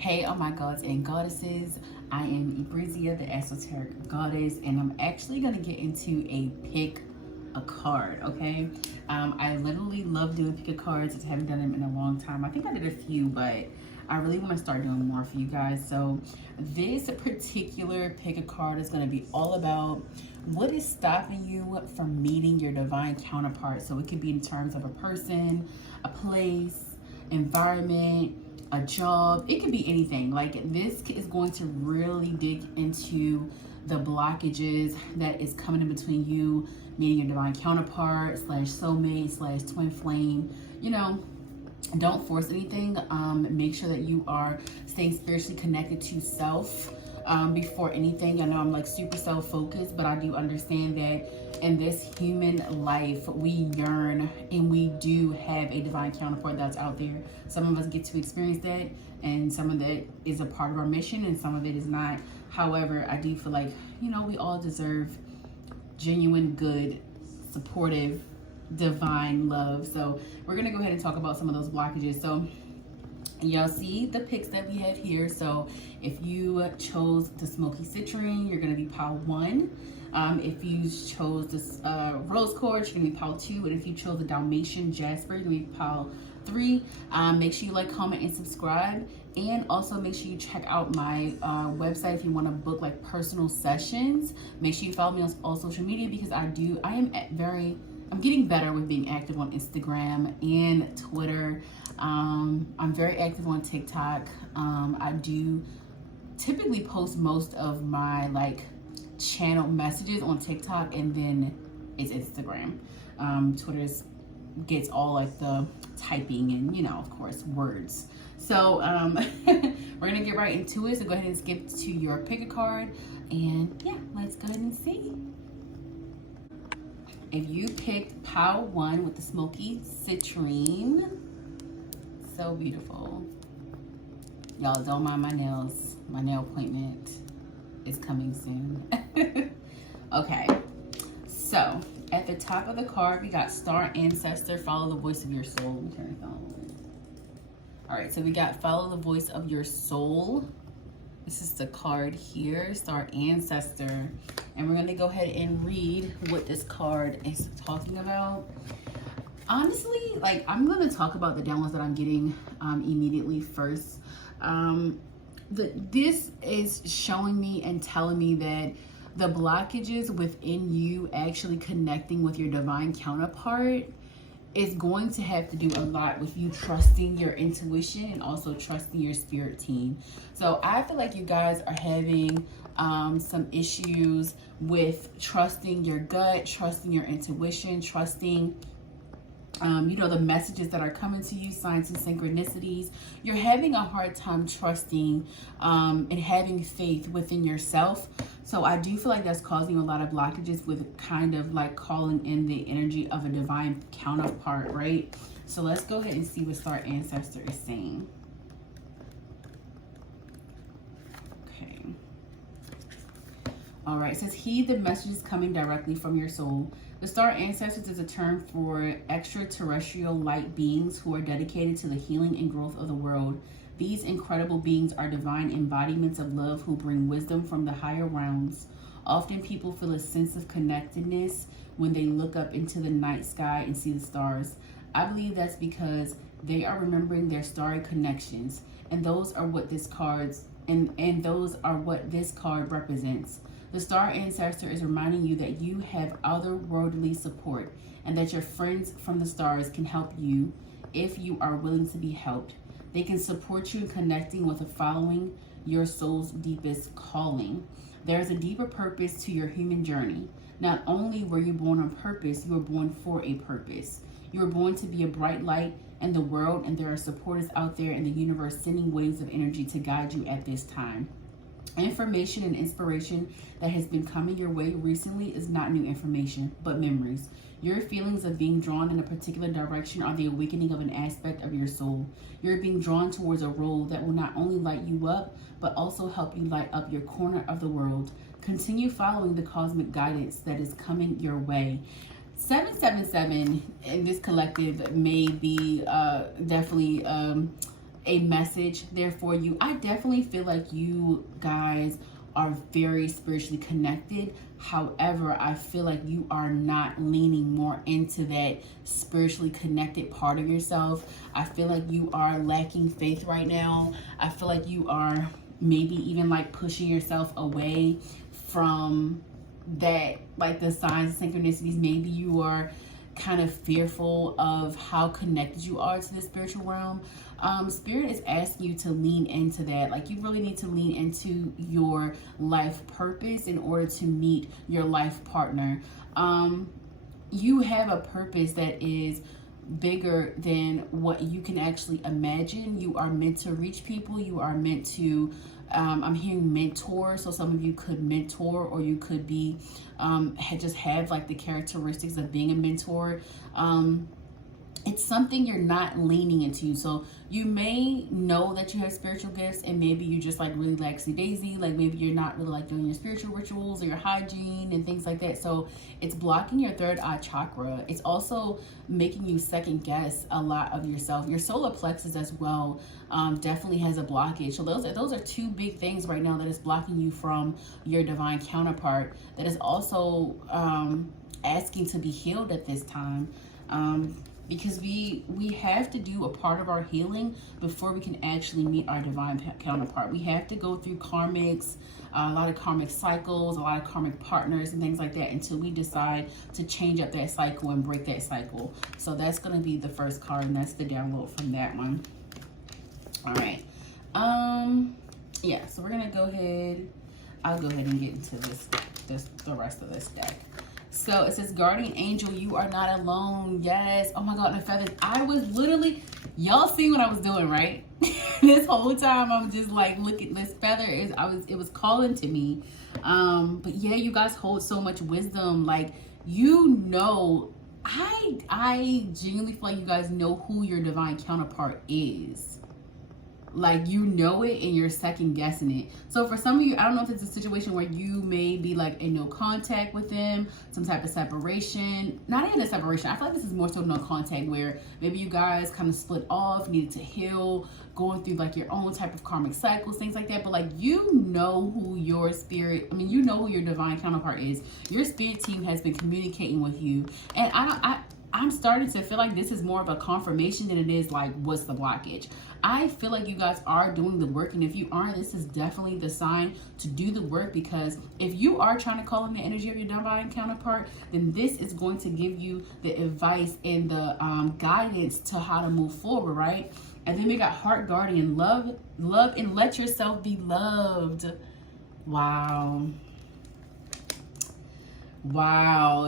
Hey, all my gods and goddesses. I am 𝐓𝐈𝐊𝐓, the esoteric goddess, and I'm actually going to get into a pick a card, okay? I literally love doing pick a cards. I haven't done them in a long time. I think I did a few, but I really want to start doing more for you guys. So this particular pick a card is going to be all about what is stopping you from meeting your divine counterpart. So it could be in terms of a person, a place, environment, a job. It could be anything. Like, this is going to really dig into the blockages that is coming in between you meeting your divine counterpart / soulmate / twin flame. You know, don't force anything. Make sure that you are staying spiritually connected to self before anything. I know I'm like super self-focused, but I do understand that in this human life, we yearn and we do have a divine counterpart that's out there. Some of us get to experience that, and some of that is a part of our mission, and some of it is not. However, I do feel like, you know, we all deserve genuine, good, supportive, divine love. So we're gonna go ahead and talk about some of those blockages. So y'all see the picks that we have here. So if you chose the smoky citrine, you're gonna be pile 1. If you chose this rose quartz, you're gonna be pile 2. And if you chose the Dalmatian jasper, you're gonna be pile 3. Make sure you like, comment, and subscribe. And also make sure you check out my website if you want to book like personal sessions. Make sure you follow me on all social media, because I'm getting better with being active on Instagram and Twitter. I'm very active on TikTok. I do typically post most of my like channel messages on TikTok, and then it's Instagram. Twitter gets all like the typing and, you know, of course, words. So we're gonna get right into it. So go ahead and skip to your pick a card, and yeah, let's go ahead and see. If you picked pile 1 with the smoky citrine, so beautiful. Y'all, don't mind my nails. My nail appointment is coming soon. Okay, so at the top of the card, we got Star Ancestor, follow the voice of your soul. Let me turn it on. All right, so we got follow the voice of your soul. This is the card here, Star Ancestor. And we're gonna go ahead and read what this card is talking about. Honestly, like, I'm gonna talk about the downloads that I'm getting immediately first. This is showing me and telling me that the blockages within you actually connecting with your divine counterpart is going to have to do a lot with you trusting your intuition and also trusting your spirit team. So I feel like you guys are having some issues with trusting your gut, trusting your intuition, trusting you know, the messages that are coming to you, signs and synchronicities. You're having a hard time trusting and having faith within yourself. So I do feel like that's causing a lot of blockages with kind of like calling in the energy of a divine counterpart, right? So let's go ahead and see what Star Ancestor is saying. Okay. All right, it says, heed the messages coming directly from your soul. The Star Ancestors is a term for extraterrestrial light beings who are dedicated to the healing and growth of the world. These incredible beings are divine embodiments of love who bring wisdom from the higher realms. Often people feel a sense of connectedness when they look up into the night sky and see the stars. I believe that's because they are remembering their starry connections, and those are what this card's and those are what this card represents. The Star Ancestor is reminding you that you have otherworldly support, and that your friends from the stars can help you if you are willing to be helped. They can support you in connecting with following your soul's deepest calling. There is a deeper purpose to your human journey. Not only were you born on purpose, you were born for a purpose. You were born to be a bright light in the world, and there are supporters out there in the universe sending waves of energy to guide you at this time. Information and inspiration that has been coming your way recently is not new information, but memories. Your feelings of being drawn in a particular direction are the awakening of an aspect of your soul. You're being drawn towards a role that will not only light you up, but also help you light up your corner of the world. Continue following the cosmic guidance that is coming your way. 777 in this collective may be definitely a message there for you. I definitely feel like you guys are very spiritually connected. However, I feel like you are not leaning more into that spiritually connected part of yourself. I feel like you are lacking faith right now. I feel like you are maybe even like pushing yourself away from that, like the signs and synchronicities. Maybe you are kind of fearful of how connected you are to the spiritual realm. Spirit is asking you to lean into that. Like, you really need to lean into your life purpose in order to meet your life partner. You have a purpose that is bigger than what you can actually imagine. You are meant to reach people. You are meant to I'm hearing mentor, so some of you could mentor, or you could be just have like the characteristics of being a mentor. It's something you're not leaning into. So you may know that you have spiritual gifts, and maybe you just like really laxy-daisy, like maybe you're not really like doing your spiritual rituals or your hygiene and things like that. So it's blocking your third eye chakra. It's also making you second guess a lot of yourself. Your solar plexus as well definitely has a blockage. So those are two big things right now that is blocking you from your divine counterpart, that is also asking to be healed at this time. Because we have to do a part of our healing before we can actually meet our divine counterpart. We have to go through karmics, a lot of karmic cycles, a lot of karmic partners and things like that, until we decide to change up that cycle and break that cycle. So that's going to be the first card, and that's the download from that one. All right. Yeah, so we're going to go ahead. I'll go ahead and get into the rest of this deck. So it says, guardian angel, you are not alone. Yes. Oh my God, the feathers. I was literally, y'all see what I was doing, right? This whole time I was just like, look at this feather. It was calling to me. But yeah, you guys hold so much wisdom. Like, you know, I genuinely feel like you guys know who your divine counterpart is. Like, you know it and you're second guessing it. So for some of you, I don't know if it's a situation where you may be like in no contact with them, some type of separation. Not even a separation. I feel like this is more so no contact, where maybe you guys kind of split off, needed to heal, going through like your own type of karmic cycles, things like that. But like, you know who your spirit, you know who your divine counterpart is. Your spirit team has been communicating with you. And I'm starting to feel like this is more of a confirmation than it is like, what's the blockage? I feel like you guys are doing the work, and if you aren't, this is definitely the sign to do the work, because if you are trying to call in the energy of your divine counterpart, then this is going to give you the advice and the guidance to how to move forward, right? And then we got heart guardian, love and let yourself be loved. Wow,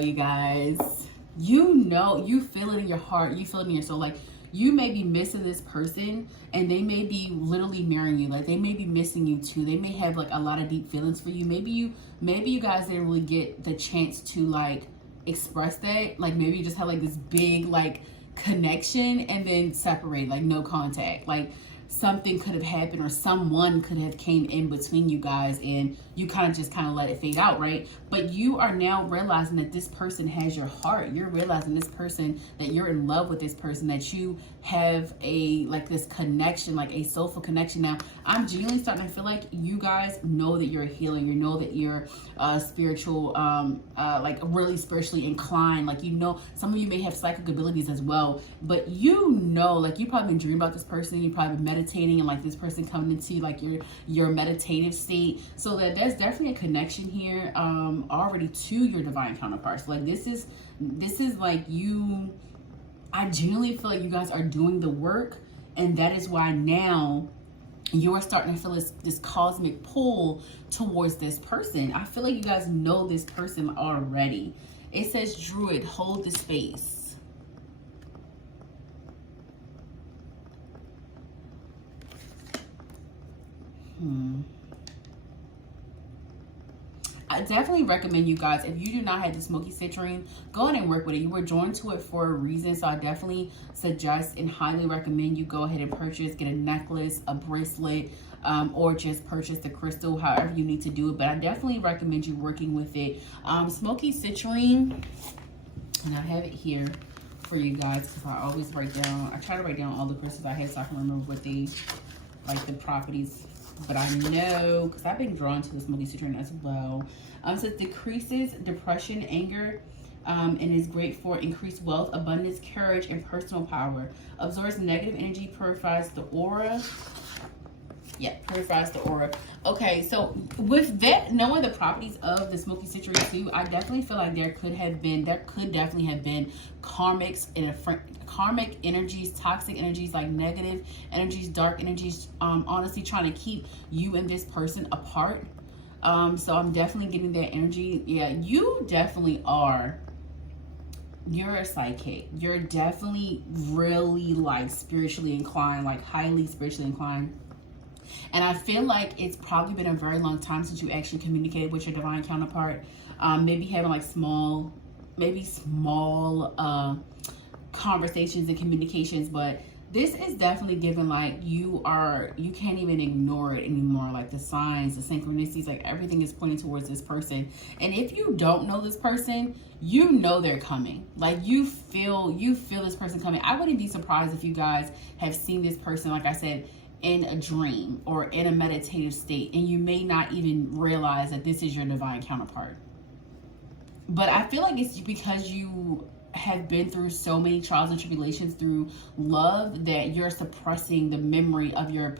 you guys. You know, you feel it in your heart, you feel it in your soul. Like, you may be missing this person, and they may be literally marrying you. Like, they may be missing you too. They may have like a lot of deep feelings for you. Maybe you guys didn't really get the chance to like express that. Like, maybe you just had like this big like connection and then separate, like no contact. Like, something could have happened, or someone could have came in between you guys, and you kind of let it fade out, right? But you are now realizing that this person has your heart. You're realizing this person, that you're in love with this person, that you have this connection, like a soulful connection. Now, I'm genuinely starting to feel like you guys know that you're healing. You know that you're spiritual, like really spiritually inclined. Like, you know, some of you may have psychic abilities as well, but you know, like, you probably been dreaming about this person. You probably been meditating, and like this person coming into like your meditative state. So there's definitely a connection here already to your divine counterparts. Like, this is like you, I genuinely feel like you guys are doing the work, and that is why now you're starting to feel this cosmic pull towards this person. I feel like you guys know this person already. It says, Druid, hold the space. I definitely recommend you guys, if you do not have the smoky citrine, go ahead and work with it. You were drawn to it for a reason, so I definitely suggest and highly recommend you go ahead and purchase, get a necklace, a bracelet, or just purchase the crystal, however you need to do it. But I definitely recommend you working with it. Smoky citrine, and I have it here for you guys, because I always I try to write down all the crystals I have so I can remember what they, like the properties. But I know, because I've been drawn to this multi-citrine as well. So it decreases depression, anger, and is great for increased wealth, abundance, courage, and personal power. Absorbs negative energy, purifies the aura. Yeah, purifies the aura. Okay, so with that, knowing the properties of the smoky citrus too, I definitely feel like there could definitely have been karmic energies, toxic energies, like negative energies, dark energies, honestly trying to keep you and this person apart. So I'm definitely getting that energy. Yeah, you definitely are. You're a psychic. You're definitely really like spiritually inclined, like highly spiritually inclined. And I feel like it's probably been a very long time since you actually communicated with your divine counterpart. Maybe having like small conversations and communications, but this is definitely given like you can't even ignore it anymore. Like the signs, the synchronicities, like everything is pointing towards this person. And if you don't know this person, you know they're coming. Like you feel this person coming. I wouldn't be surprised if you guys have seen this person, like I said, in a dream or in a meditative state, and you may not even realize that this is your divine counterpart. But I feel like it's because you have been through so many trials and tribulations through love that you're suppressing the memory of your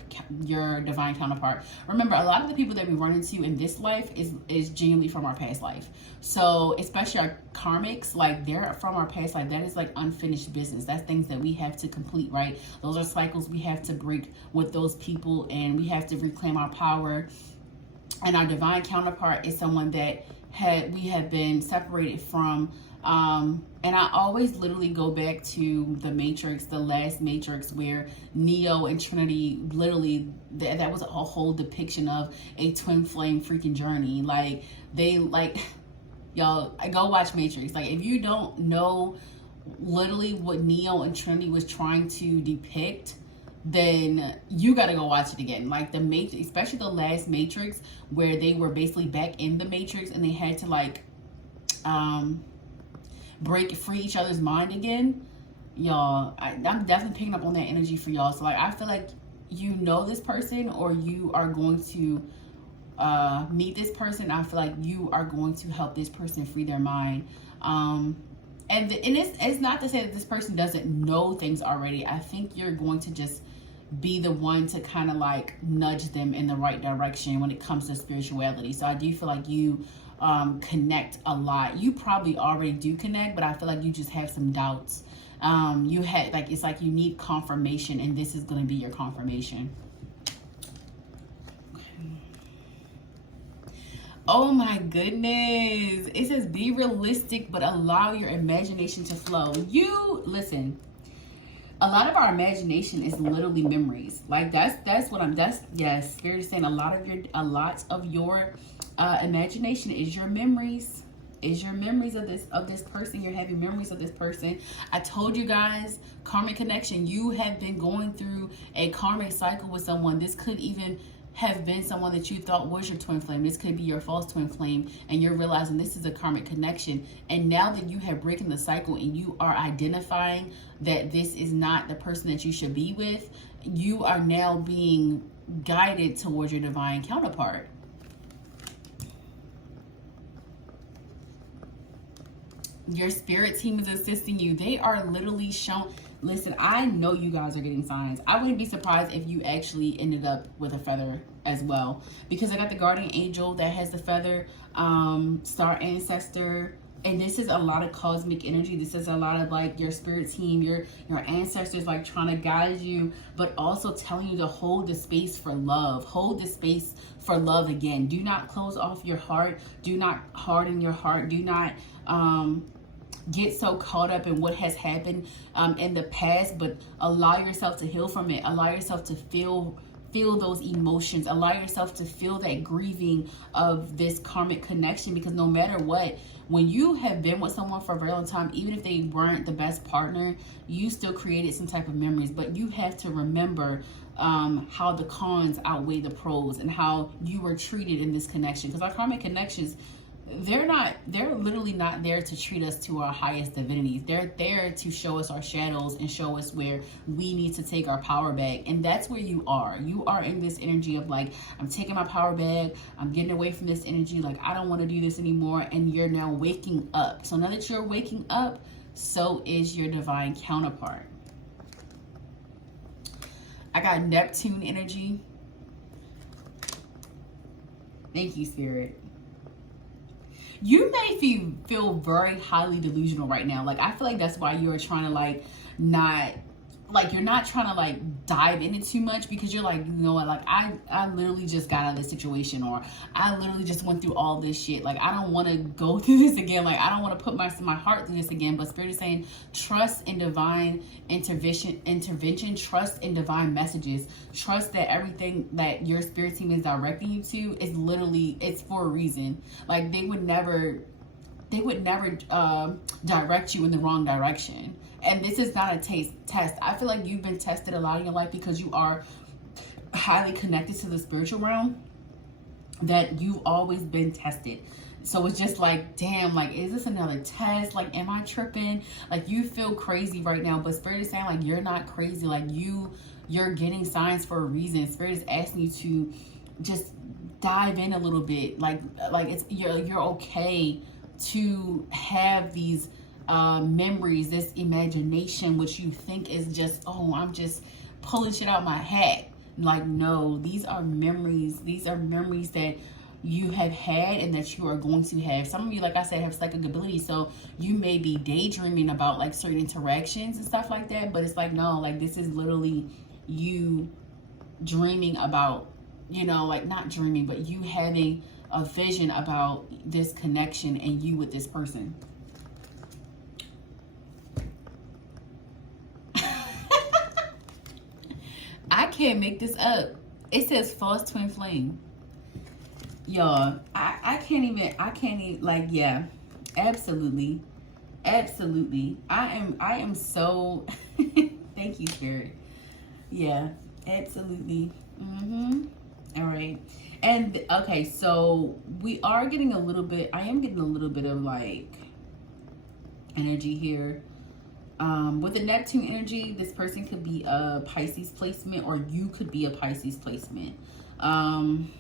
divine counterpart. Remember, a lot of the people that we run into in this life is genuinely from our past life. So especially our karmics, like they're from our past life. That is like unfinished business. That's things that we have to complete, right? Those are cycles we have to break with those people, and we have to reclaim our power. And our divine counterpart is someone that we have been separated from. And I always literally go back to the Matrix, the last Matrix, where Neo and Trinity literally, that was a whole depiction of a twin flame freaking journey. Like they y'all go watch Matrix. Like if you don't know literally what Neo and Trinity was trying to depict, then you got to go watch it again. Like the Matrix, especially the last Matrix, where they were basically back in the Matrix and they had to like free each other's mind again. Y'all, I'm definitely picking up on that energy for y'all. So like I feel like you know this person, or you are going to meet this person. I feel like you are going to help this person free their mind. And it's not to say that this person doesn't know things already. I think you're going to just be the one to kind of like nudge them in the right direction when it comes to spirituality. So I do feel like you connect a lot. You probably already do connect, but I feel like you just have some doubts. You had like, it's like you need confirmation, and this is going to be your confirmation. Oh my goodness. It says be realistic, but allow your imagination to flow. Listen, a lot of our imagination is literally memories. Like that's yes, you're just saying a lot of your imagination is your memories. Is your memories of this person. You're having memories of this person. I told you guys, karmic connection. You have been going through a karmic cycle with someone. This could even have been someone that you thought was your twin flame. This could be your false twin flame, and you're realizing this is a karmic connection. And now that you have broken the cycle and you are identifying that this is not the person that you should be with, you are now being guided towards your divine counterpart. Your spirit team is assisting you. They are literally shown. Listen, I know you guys are getting signs. I wouldn't be surprised if you actually ended up with a feather as well, because I got the guardian angel that has the feather, star ancestor, and this is a lot of cosmic energy. This is a lot of like your spirit team, your ancestors like trying to guide you, but also telling you to hold the space for love. Hold the space for love again. Do not close off your heart. Do not harden your heart. Do not get so caught up in what has happened in the past, but allow yourself to heal from it. Allow yourself to feel those emotions. Allow yourself to feel that grieving of this karmic connection, because no matter what, when you have been with someone for a very long time, even if they weren't the best partner, you still created some type of memories. But you have to remember how the cons outweigh the pros and how you were treated in this connection, because our karmic connections, they're literally not there to treat us to our highest divinities. They're there to show us our shadows and show us where we need to take our power back. And that's where you are. You are in this energy of like, I'm taking my power back. I'm getting away from this energy. Like, I don't want to do this anymore. And you're now waking up. So now that you're waking up, so is your divine counterpart. I got Neptune energy. Thank you, Spirit. You may feel very highly delusional right now. Like, I feel like that's why you're trying to like not, like, you're not trying to like dive in it too much, because you're like, you know what, like I literally just got out of this situation, or I literally just went through all this shit. Like, I don't want to go through this again. Like, I don't want to put my heart through this again. But Spirit is saying, trust in divine intervention, trust in divine messages, trust that everything that your spirit team is directing you to is literally, it's for a reason. Like, they would never direct you in the wrong direction. And this is not a test. I feel like you've been tested a lot in your life because you are highly connected to the spiritual realm, that you've always been tested. So it's just like, damn, like, is this another test? Like, am I tripping? Like, you feel crazy right now, but Spirit is saying, like, you're not crazy. Like, you're getting signs for a reason. Spirit is asking you to just dive in a little bit. Like it's you're okay to have these memories, this imagination, which you think is just, oh, I'm just pulling shit out my hat. Like, no, these are memories. These are memories that you have had and that you are going to have. Some of you, like I said, have psychic ability, so you may be daydreaming about like certain interactions and stuff like that, but it's like, no, like, this is literally you dreaming about, you know, like, not dreaming, but you having a vision about this connection and you with this person. I can't make this up. It says false twin flame. Y'all, I can't even, like, yeah, absolutely. I am so, thank you, Spirit. Yeah, absolutely. All right. And okay, so we are getting a little bit, I am getting a little bit of like energy here. With the Neptune energy, this person could be a Pisces placement, or you could be a Pisces placement. I'm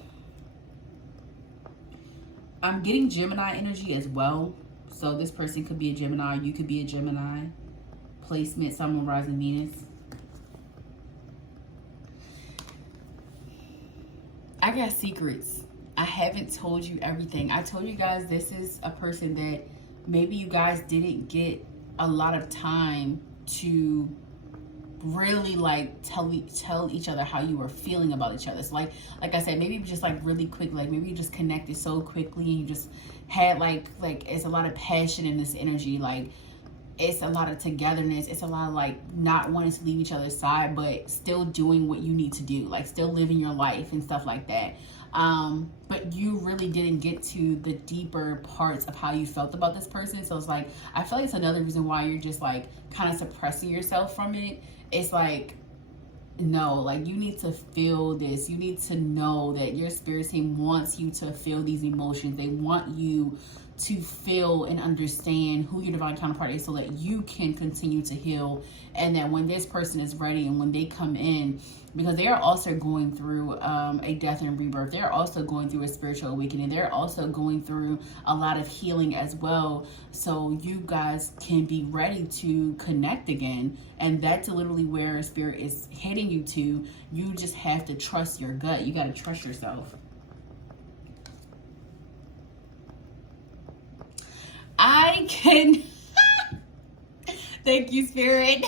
getting Gemini energy as well. So this person could be a Gemini, you could be a Gemini placement, Sun, Moon, Rising, Venus. I got secrets. I haven't told you everything. I told you guys this is a person that maybe you guys didn't get a lot of time to really like tell each other how you were feeling about each other. So like I said, maybe just like really quick, like maybe you just connected so quickly and you just had like it's a lot of passion in this energy. Like, it's a lot of togetherness. It's a lot of like not wanting to leave each other's side, but still doing what you need to do, like still living your life and stuff like that. But you really didn't get to the deeper parts of how you felt about this person. So it's like, I feel like it's another reason why you're just like kind of suppressing yourself from it. It's like, no, like, you need to feel this. You need to know that your spirit team wants you to feel these emotions. They want you to feel and understand who your divine counterpart is, so that you can continue to heal. And that when this person is ready and when they come in, because they are also going through a death and rebirth, they're also going through a spiritual awakening, they're also going through a lot of healing as well, so you guys can be ready to connect again. And that's literally where spirit is heading you to. You just have to trust your gut. You got to trust yourself. I can thank you, Spirit.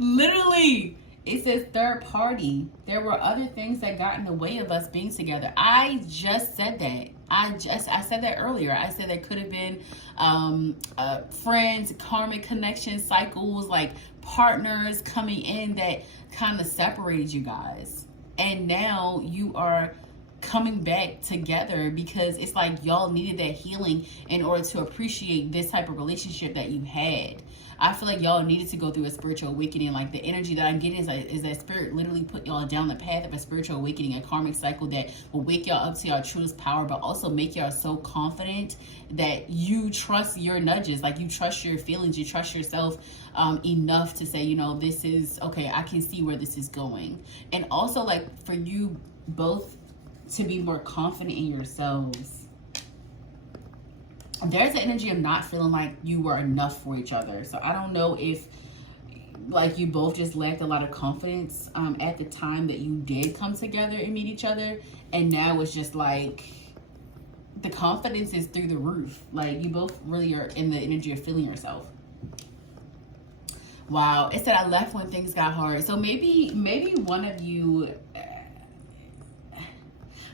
Literally, it says third party. There were other things that got in the way of us being together. I just said that. I said that earlier. I said there could have been friends, karmic connections, cycles, like partners coming in that kind of separated you guys. And now you are coming back together because it's like y'all needed that healing in order to appreciate this type of relationship that you had. I feel like y'all needed to go through a spiritual awakening. Like the energy that I'm getting is that spirit literally put y'all down the path of a spiritual awakening, a karmic cycle that will wake y'all up to your truest power, but also make y'all so confident that you trust your nudges. Like you trust your feelings, you trust yourself enough to say, you know, this is okay, I can see where this is going. And also like for you both to be more confident in yourselves. There's an energy of not feeling like you were enough for each other. So I don't know if like you both just lacked a lot of confidence at the time that you did come together and meet each other, and now it's just like the confidence is through the roof. Like you both really are in the energy of feeling yourself. Wow, it said I left when things got hard. So maybe one of you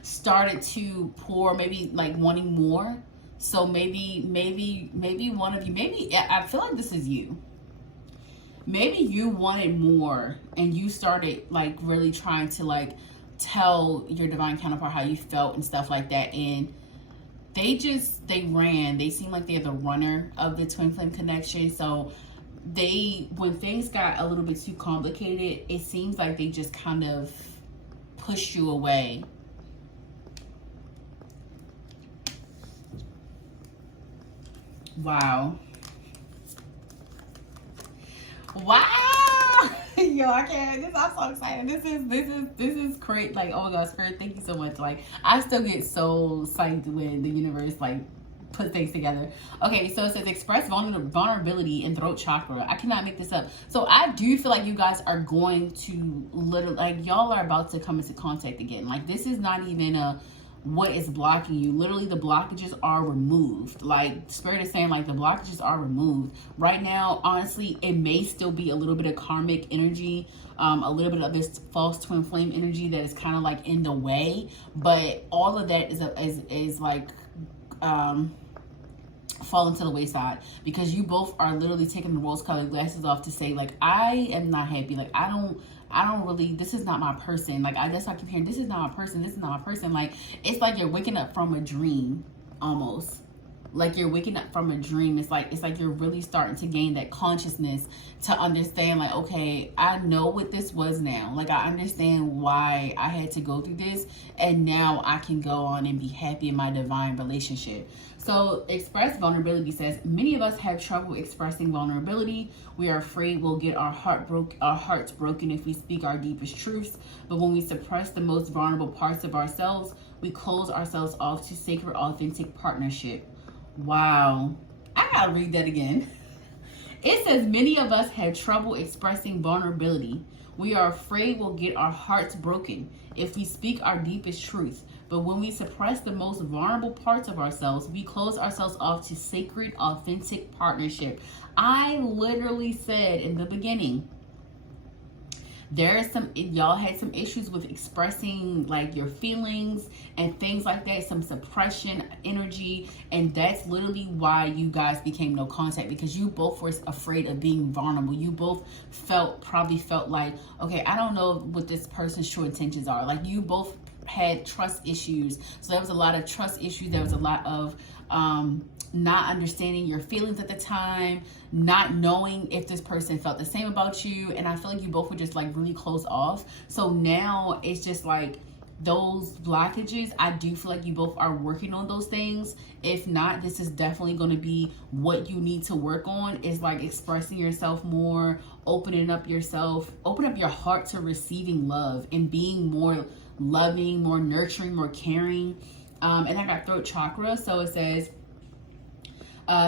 started to pour, maybe like wanting more. So maybe one of you, maybe I feel like this is you. Maybe you wanted more and you started like really trying to like tell your divine counterpart how you felt and stuff like that. And they ran. They seem like they're the runner of the twin flame connection. So when things got a little bit too complicated, it seems like they just kind of pushed you away. Wow. Yo, I can't. I'm so excited. This is great. Like, oh my God, Spirit, thank you so much. Like, I still get so psyched when the universe like put things together. Okay, so it says express vulnerability in throat chakra. I cannot make this up. So I do feel like you guys are going to literally, like, y'all are about to come into contact again. Like, this is not even a what is blocking you. Literally the blockages are removed. Like Spirit is saying, like the blockages are removed right now. Honestly, it may still be a little bit of karmic energy, a little bit of this false twin flame energy that is kind of like in the way, but all of that is like falling to the wayside, because you both are literally taking the rose-colored glasses off to say, like, I am not happy. Like, I don't really, this is not my person. Like, that's why I keep hearing, this is not my person. This is not my person. Like, it's like you're waking up from a dream almost. Like you're waking up from a dream. It's like you're really starting to gain that consciousness to understand, like, okay, I know what this was now. Like, I understand why I had to go through this, and now I can go on and be happy in my divine relationship. So express vulnerability says, many of us have trouble expressing vulnerability. We are afraid we'll get our hearts broken if we speak our deepest truths. But when we suppress the most vulnerable parts of ourselves, we close ourselves off to sacred, authentic partnership. Wow. I gotta read that again. It says many of us have trouble expressing vulnerability. We are afraid we'll get our hearts broken if we speak our deepest truth. But when we suppress the most vulnerable parts of ourselves, we close ourselves off to sacred, authentic partnership. I literally said in the beginning, y'all had some issues with expressing like your feelings and things like that, some suppression energy, and that's literally why you guys became no contact, because you both were afraid of being vulnerable. You both probably felt like, okay, I don't know what this person's true intentions are. Like, you both had trust issues. So there was a lot of trust issues. There was a lot of not understanding your feelings at the time, not knowing if this person felt the same about you. And I feel like you both were just like really closed off. So now it's just like those blockages, I do feel like you both are working on those things. If not, this is definitely going to be what you need to work on, is like expressing yourself more, opening up yourself, open up your heart to receiving love and being more loving, more nurturing, more caring. And I got throat chakra. So it says,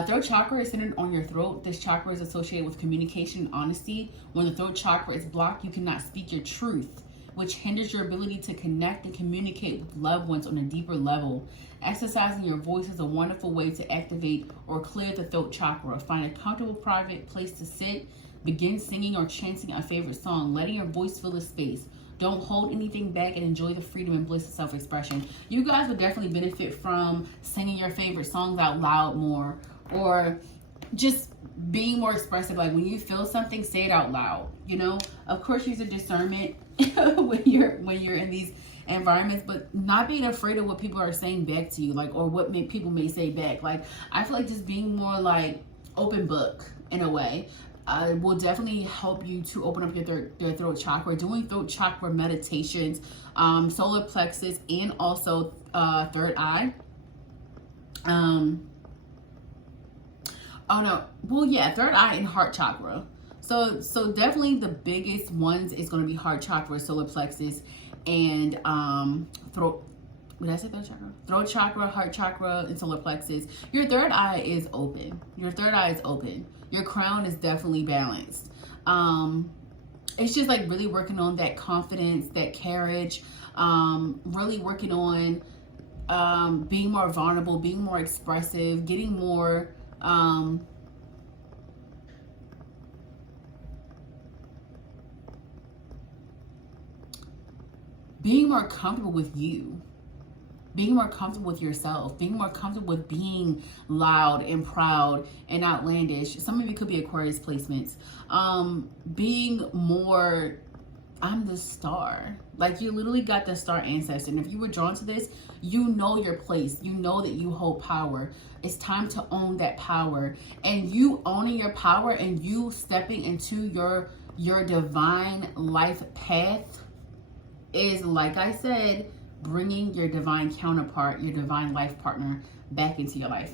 throat chakra is centered on your throat. This chakra is associated with communication and honesty. When the throat chakra is blocked, you cannot speak your truth, which hinders your ability to connect and communicate with loved ones on a deeper level. Exercising your voice is a wonderful way to activate or clear the throat chakra. Find a comfortable, private place to sit. Begin singing or chanting a favorite song, letting your voice fill the space. Don't hold anything back and enjoy the freedom and bliss of self-expression. You guys would definitely benefit from singing your favorite songs out loud more, or just being more expressive. Like, when you feel something, say it out loud. You know, of course, use a discernment when you're in these environments, but not being afraid of what people are saying back to you, like, or what people may say back. Like, I feel like just being more like open book in a way. Will definitely help you to open up your throat chakra. Doing throat chakra meditations, solar plexus, and also third eye. Oh no, well yeah, third eye and heart chakra. So definitely the biggest ones is going to be heart chakra, solar plexus, and throat. Did I say throat chakra? Throat chakra, heart chakra, and solar plexus. Your third eye is open. Your third eye is open. Your crown is definitely balanced. It's just like really working on that confidence, that courage, really working on being more vulnerable, being more expressive, getting more being more comfortable with you, being more comfortable with yourself, being more comfortable with being loud and proud and outlandish. Some of you could be Aquarius placements. Being more, I'm the star. Like, you literally got the star ancestor. And if you were drawn to this, you know your place. You know that you hold power. It's time to own that power. And you owning your power and you stepping into your divine life path is, like I said, bringing your divine counterpart, your divine life partner back into your life.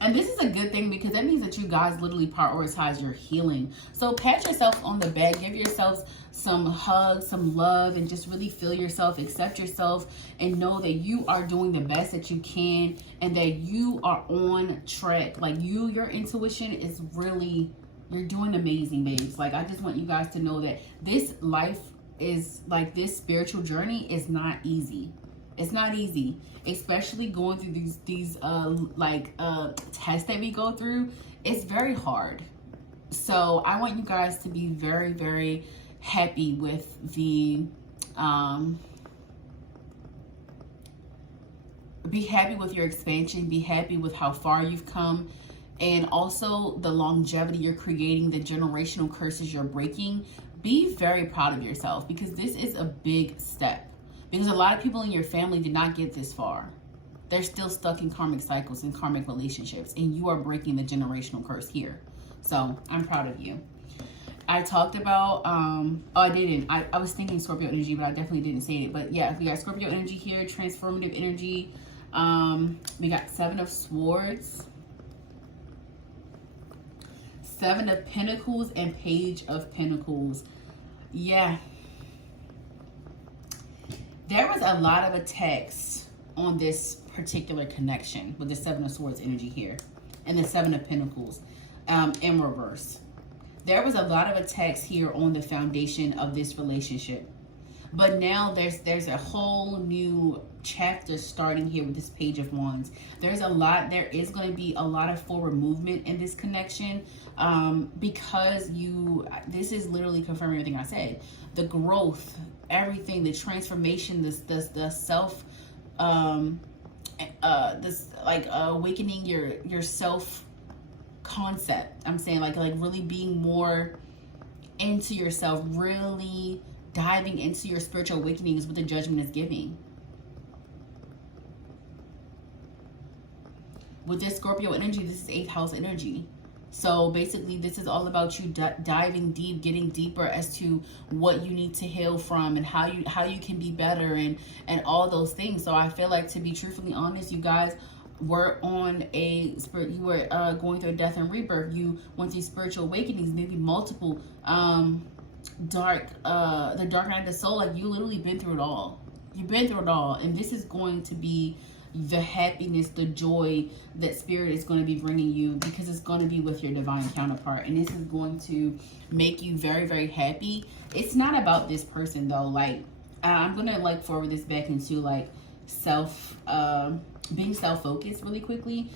And this is a good thing because that means that you guys literally prioritize your healing. So pat yourself on the back, give yourselves some hugs, some love, and just really feel yourself, accept yourself, and know that you are doing the best that you can and that you are on track. Like, your intuition is really, you're doing amazing, babes. Like, I just want you guys to know that this life is, like, this spiritual journey is not easy. It's not easy, especially going through these tests that we go through. It's very hard. So I want you guys to be very, very happy with the be happy with your expansion, be happy with how far you've come, and also the longevity you're creating, the generational curses you're breaking. Be very proud of yourself because this is a big step. Because a lot of people in your family did not get this far. They're still stuck in karmic cycles and karmic relationships, and you are breaking the generational curse here. So I'm proud of you. I talked about, I didn't. I was thinking Scorpio energy, but I definitely didn't say it. But yeah, we got Scorpio energy here, transformative energy. We got 7 of Swords, 7 of Pentacles, and Page of Pentacles. Yeah. There was a lot of attacks on this particular connection with the 7 of Swords energy here and the 7 of Pentacles in reverse. There was a lot of attacks here on the foundation of this relationship. But now there's a whole new chapter starting here with this Page of Wands. There is going to be a lot of forward movement in this connection because this is literally confirming everything I said. The growth, everything, the transformation, the self, awakening your self concept. I'm saying like really being more into yourself, really diving into your spiritual awakening is what the Judgment is giving. With this Scorpio energy, this is 8th house energy. So basically, this is all about you diving deep, getting deeper as to what you need to heal from and how you can be better and all those things. So I feel like, to be truthfully honest, you guys were on you were going through a death and rebirth. You went through spiritual awakenings, maybe multiple the dark night of the soul. Like, you literally been through it all. You've been through it all, and this is going to be the happiness, the joy that Spirit is going to be bringing you, because it's going to be with your divine counterpart, and this is going to make you very, very happy. It's not about this person though. Like, I'm gonna forward this back into being self-focused really quickly.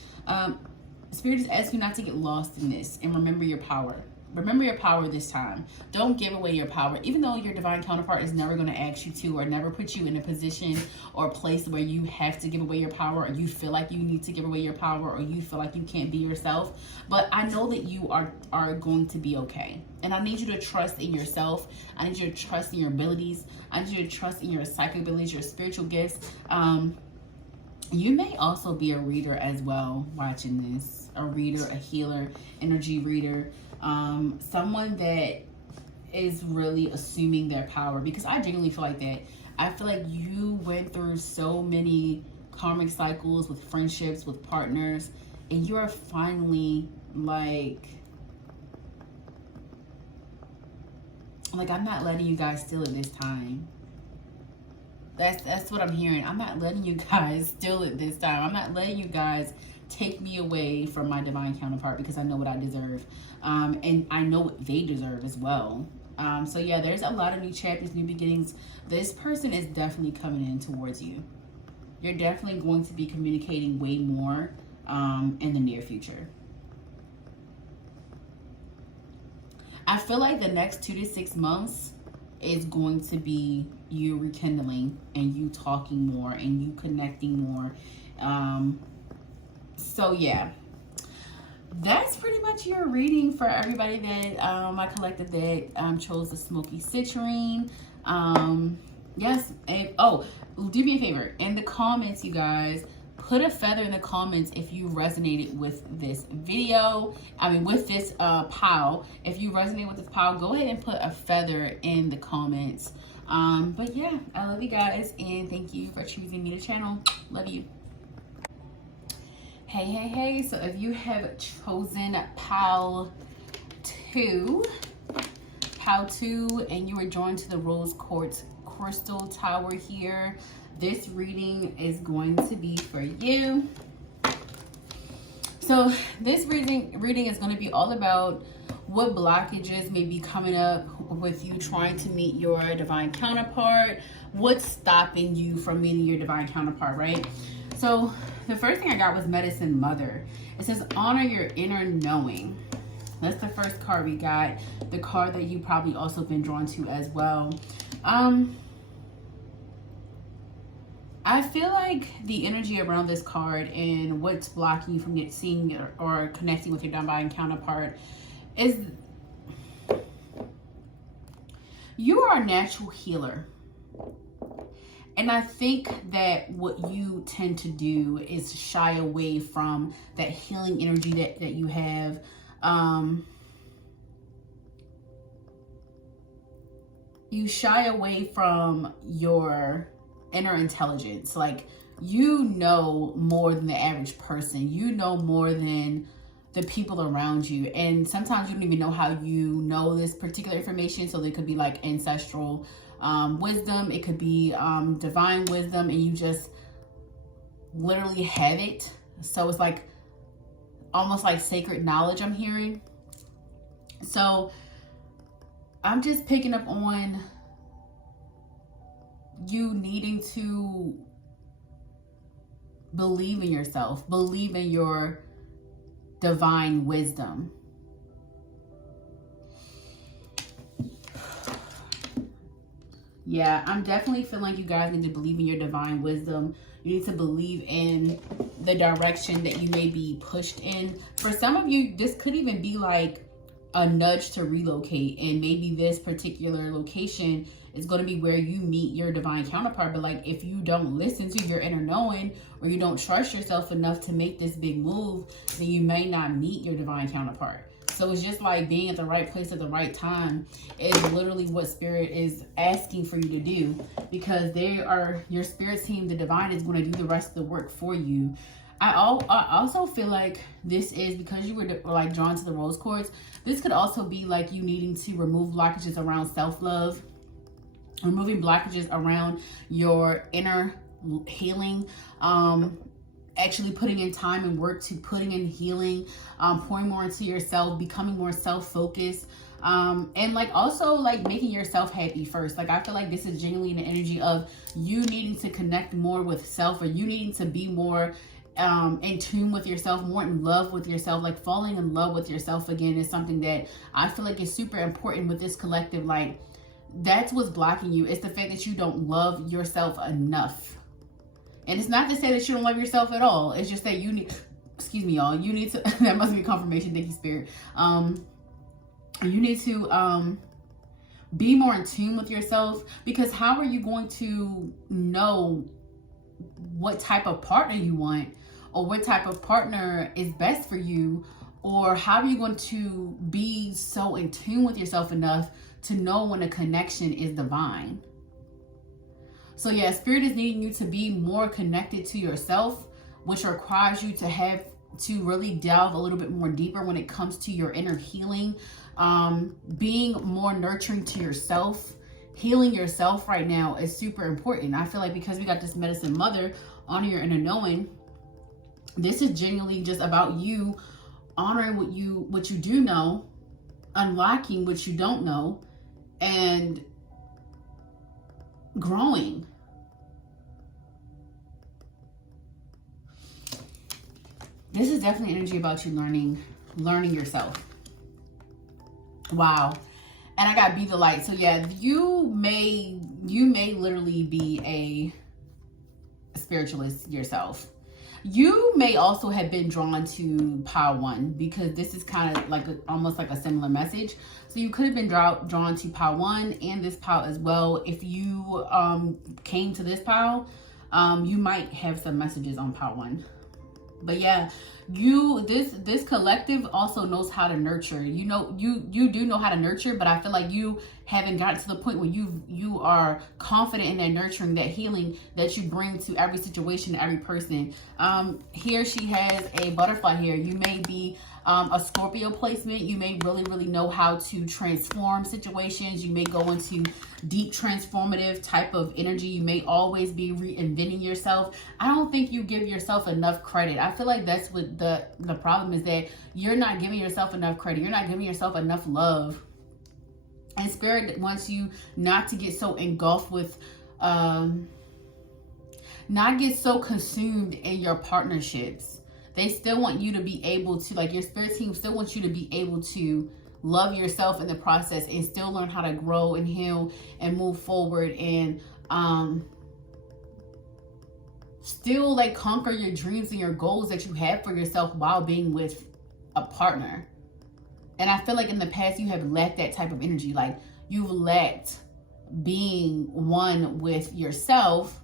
Spirit is asking you not to get lost in this and remember your power. Remember your power this time. Don't give away your power, even though your divine counterpart is never going to ask you to, or never put you in a position or a place where you have to give away your power, or you feel like you need to give away your power, or you feel like you can't be yourself. But I know that you are going to be okay. And I need you to trust in yourself. I need you to trust in your abilities. I need you to trust in your psychic abilities, your spiritual gifts. You may also be a reader as well watching this. A reader, a healer, energy reader. Someone that is really assuming their power, because I genuinely feel like that. I feel like you went through so many karmic cycles with friendships, with partners, and you are finally like I'm not letting you guys steal it this time. That's what I'm hearing. I'm not letting you guys steal it this time. I'm not letting you guys take me away from my divine counterpart, because I know what I deserve. And I know what they deserve as well. So yeah, there's a lot of new chapters, new beginnings. This person is definitely coming in towards you. You're definitely going to be communicating way more in the near future. I feel like the next 2 to 6 months is going to be you rekindling and you talking more and you connecting more. So yeah, that's pretty much your reading for everybody that my collective that chose the smoky citrine. Yes, and oh, do me a favor, in the comments, you guys, put a feather in the comments if you resonated with this video. I mean, with this pile. If you resonate with this pile, go ahead and put a feather in the comments. But yeah, I love you guys, and thank you for choosing me to channel. Love you. Hey, so if you have chosen pile 2, and you were drawn to the rose quartz crystal tower here, this reading is going to be for you. So this reading is going to be all about what blockages may be coming up with you trying to meet your divine counterpart. What's stopping you from meeting your divine counterpart, right? So the first thing I got was Medicine Mother. It says honor your inner knowing. That's the first card we got. The card that you probably also been drawn to as well. I feel like the energy around this card and what's blocking you from seeing or connecting with your divine counterpart is you are a natural healer. And I think that what you tend to do is shy away from that healing energy that you have. You shy away from your inner intelligence. Like, you know more than the average person. You know more than the people around you. And sometimes you don't even know how you know this particular information. So there could be like ancestral wisdom. It could be divine wisdom, and you just literally have it. So it's like almost like sacred knowledge I'm hearing. So I'm just picking up on you needing to believe in yourself, believe in your divine wisdom. Yeah, I'm definitely feeling like you guys need to believe in your divine wisdom. You need to believe in the direction that you may be pushed in. For some of you, this could even be like a nudge to relocate, and maybe this particular location is going to be where you meet your divine counterpart. But like, if you don't listen to your inner knowing, or you don't trust yourself enough to make this big move, then you may not meet your divine counterpart. So it's just like being at the right place at the right time is literally what Spirit is asking for you to do, because they are your spirit team. The divine is going to do the rest of the work for you. I also feel like this is because you were like drawn to the rose quartz. This could also be like you needing to remove blockages around self-love, removing blockages around your inner healing, actually putting in time and work to putting in healing, pouring more into yourself, becoming more self-focused, and like also like making yourself happy first. Like, I feel like this is genuinely an energy of you needing to connect more with self, or you needing to be more in tune with yourself, more in love with yourself. Like, falling in love with yourself again is something that I feel like is super important with this collective. Like, that's what's blocking you. It's the fact that you don't love yourself enough. And it's not to say that you don't love yourself at all. It's just that you need, excuse me, y'all, you need to, that must be confirmation. Thank you, Spirit. You need to be more in tune with yourself, because how are you going to know what type of partner you want, or what type of partner is best for you, or how are you going to be so in tune with yourself enough to know when a connection is divine. So yeah, Spirit is needing you to be more connected to yourself, which requires you to have to really delve a little bit more deeper when it comes to your inner healing, being more nurturing to yourself. Healing yourself right now is super important. I feel like because we got this medicine mother on your inner knowing, this is genuinely just about you honoring what you do know, unlocking what you don't know, and growing. This is definitely energy about you learning yourself. Wow. And I got be the light. So yeah, you may literally be a spiritualist yourself. You may also have been drawn to pile 1, because this is kind of like almost like a similar message. So you could have been drawn to pile 1 and this pile as well. If you came to this pile, you might have some messages on pile 1. But yeah, this collective also knows how to nurture. You know, you do know how to nurture, but I feel like you haven't gotten to the point where you are confident in that nurturing, that healing that you bring to every situation, every person. Here she has a butterfly here. You may be a Scorpio placement. You may really know how to transform situations. You may go into deep transformative type of energy. You may always be reinventing yourself. I don't think you give yourself enough credit. I feel like that's what the problem is, that you're not giving yourself enough credit. You're not giving yourself enough love. And Spirit wants you not to get so engulfed with, not get so consumed in your partnerships. They still want you to be able to, like, your spirit team still wants you to be able to love yourself in the process and still learn how to grow and heal and move forward and still like conquer your dreams and your goals that you have for yourself while being with a partner. And I feel like in the past you have lacked that type of energy. Like, you've lacked being one with yourself,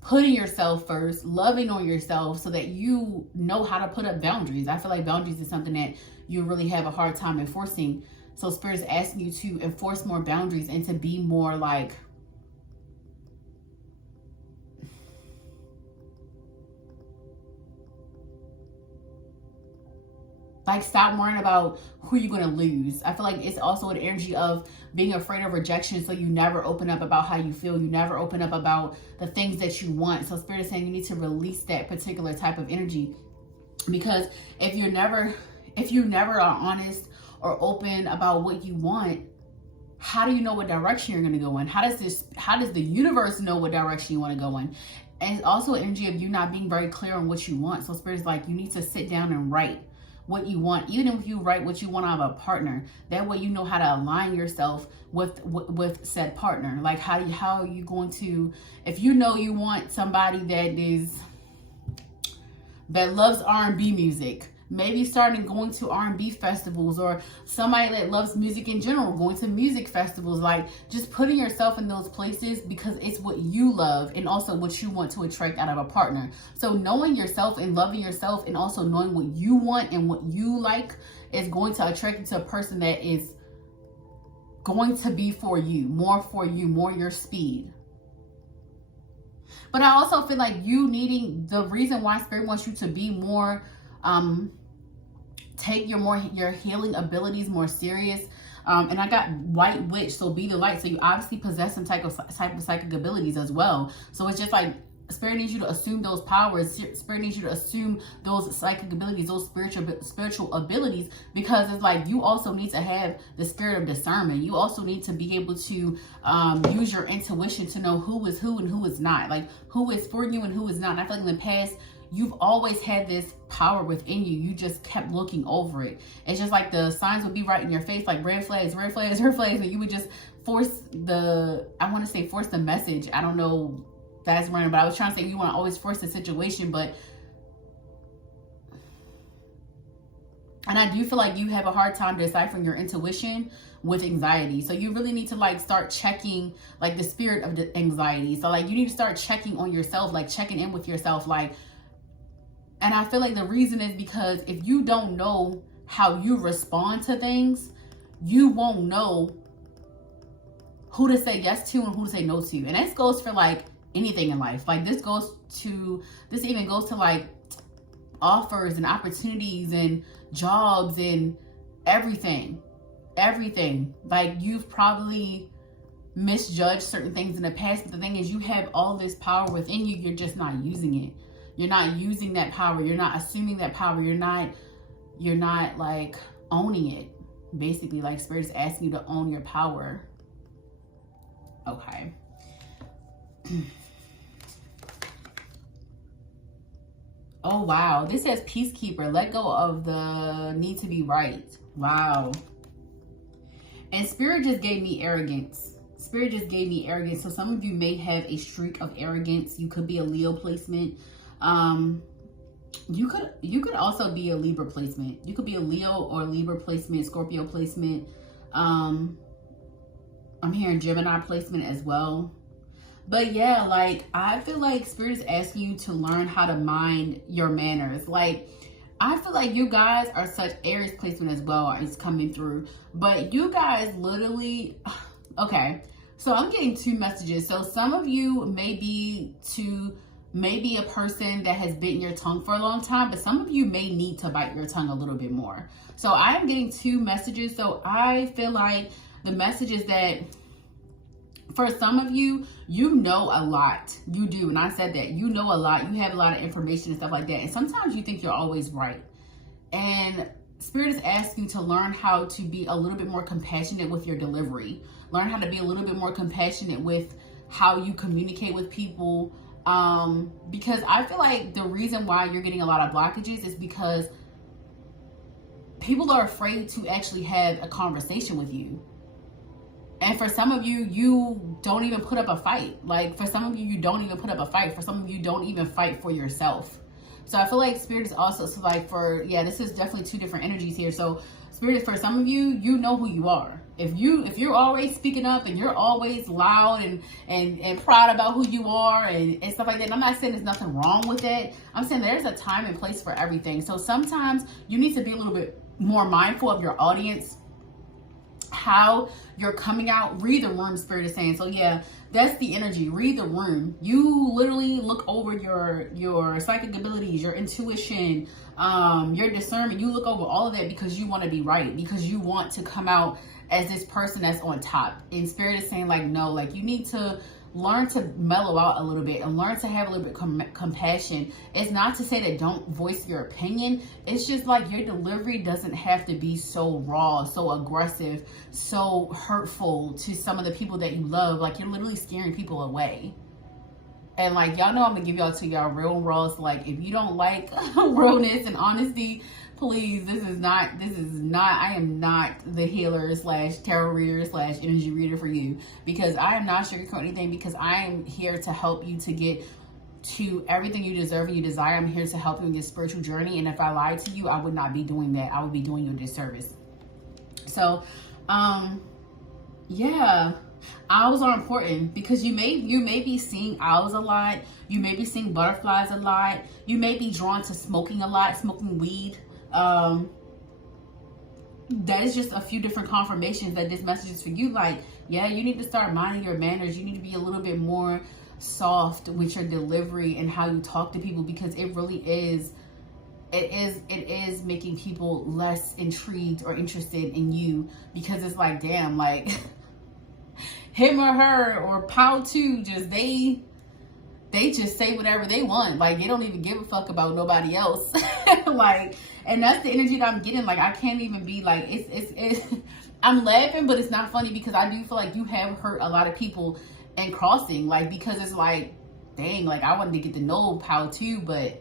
putting yourself first, loving on yourself so that you know how to put up boundaries. I feel like boundaries is something that you really have a hard time enforcing. So Spirit is asking you to enforce more boundaries and to be more like, stop worrying about who you're going to lose. I feel like it's also an energy of being afraid of rejection, so you never open up about how you feel. You never open up about the things that you want. So Spirit is saying you need to release that particular type of energy, because if you never are honest or open about what you want, how do you know what direction you're going to go in? How does the universe know what direction you want to go in? And it's also an energy of you not being very clear on what you want. So Spirit is like, you need to sit down and write what you want. Even if you write what you want out of a partner, that way you know how to align yourself with said partner. Like, how are you going to, if you know you want somebody that loves R&B music, maybe starting going to R&B festivals, or somebody that loves music in general, going to music festivals, like just putting yourself in those places because it's what you love and also what you want to attract out of a partner. So knowing yourself and loving yourself and also knowing what you want and what you like is going to attract you to a person that is going to be for you, more your speed. But I also feel like you needing, the reason why Spirit wants you to be more, take your healing abilities more serious. And I got White Witch, so be the light. So you obviously possess some type of psychic abilities as well. So it's just like Spirit needs you to assume those powers. Spirit needs you to assume those psychic abilities, those spiritual abilities, because it's like you also need to have the spirit of discernment. You also need to be able to use your intuition to know who is who and who is not, like who is for you and who is not. And I feel like in the past, you've always had this power within you. You just kept looking over it. It's just like the signs would be right in your face, like red flags, red flags, red flags, and you would just force the message. I don't know if that's random, but I was trying to say you want to always force the situation, and I do feel like you have a hard time deciphering your intuition with anxiety. So you really need to like start checking like the spirit of the anxiety. So like you need to start checking on yourself, like checking in with yourself. Like, and I feel like the reason is because if you don't know how you respond to things, you won't know who to say yes to and who to say no to. And this goes for like anything in life. Like this even goes to like offers and opportunities and jobs and everything. Like you've probably misjudged certain things in the past, but the thing is you have all this power within you. You're just not using it. You're not using that power. You're not assuming that power. You're not like owning it. Basically, like Spirit is asking you to own your power. Okay. Oh wow, this says peacekeeper. Let go of the need to be right. Wow. And Spirit just gave me arrogance. Spirit just gave me arrogance. So some of you may have a streak of arrogance. You could be a Leo placement. You could also be a Libra placement. You could be a Leo or Libra placement, Scorpio placement. I'm hearing Gemini placement as well. But yeah, like I feel like Spirit is asking you to learn how to mind your manners. Like I feel like you guys are such Aries placement as well. It's coming through. But you guys literally, okay. So I'm getting two messages. So some of you may be a person that has bitten your tongue for a long time, but some of you may need to bite your tongue a little bit more. So I am getting two messages. So I feel like the message is that for some of you, you know a lot. You do. And I said that. You know a lot. You have a lot of information and stuff like that. And sometimes you think you're always right. And Spirit is asking you to learn how to be a little bit more compassionate with your delivery. Learn how to be a little bit more compassionate with how you communicate with people. Because I feel like the reason why you're getting a lot of blockages is because people are afraid to actually have a conversation with you. And for some of you, you don't even put up a fight. Like for some of you, you don't even put up a fight. For some of you, you don't even fight for yourself. So I feel like Spirit is also, so like this is definitely two different energies here. So Spirit, for some of you, you know who you are. If you're always speaking up and you're always loud and proud about who you are and stuff like that, and I'm not saying there's nothing wrong with it. I'm saying there's a time and place for everything. So sometimes you need to be a little bit more mindful of your audience, how you're coming out. Read the room, Spirit is saying. So yeah, that's the energy. Read the room. You literally look over your psychic abilities, your intuition, your discernment. You look over all of that because you want to be right, because you want to come out as this person that's on top. And Spirit is saying like, no, like you need to learn to mellow out a little bit and learn to have a little bit compassion. It's not to say that don't voice your opinion. It's just like your delivery doesn't have to be so raw, so aggressive, so hurtful to some of the people that you love. Like you're literally scaring people away. And like, y'all know I'm gonna give y'all to y'all real raw. So like, if you don't like realness and honesty, please, I am not the healer / tarot reader / energy reader for you, because I am not sugarcoating anything, because I am here to help you to get to everything you deserve and you desire. I'm here to help you in this spiritual journey. And if I lied to you, I would not be doing that. I would be doing you a disservice. So, yeah, owls are important because you may be seeing owls a lot. You may be seeing butterflies a lot. You may be drawn to smoking a lot, smoking weed. That is just a few different confirmations that this message is for you. Like, yeah, you need to start minding your manners. You need to be a little bit more soft with your delivery and how you talk to people, because it really is, it is making people less intrigued or interested in you, because it's like, damn, like him or her or Pow too, just they just say whatever they want. Like they don't even give a fuck about nobody else. Like, and that's the energy that I'm getting. Like I can't even be like, it's I'm laughing, but it's not funny, because I do feel like you have hurt a lot of people in crossing. Like, because it's like, dang, like I wanted to get to know Pow too, but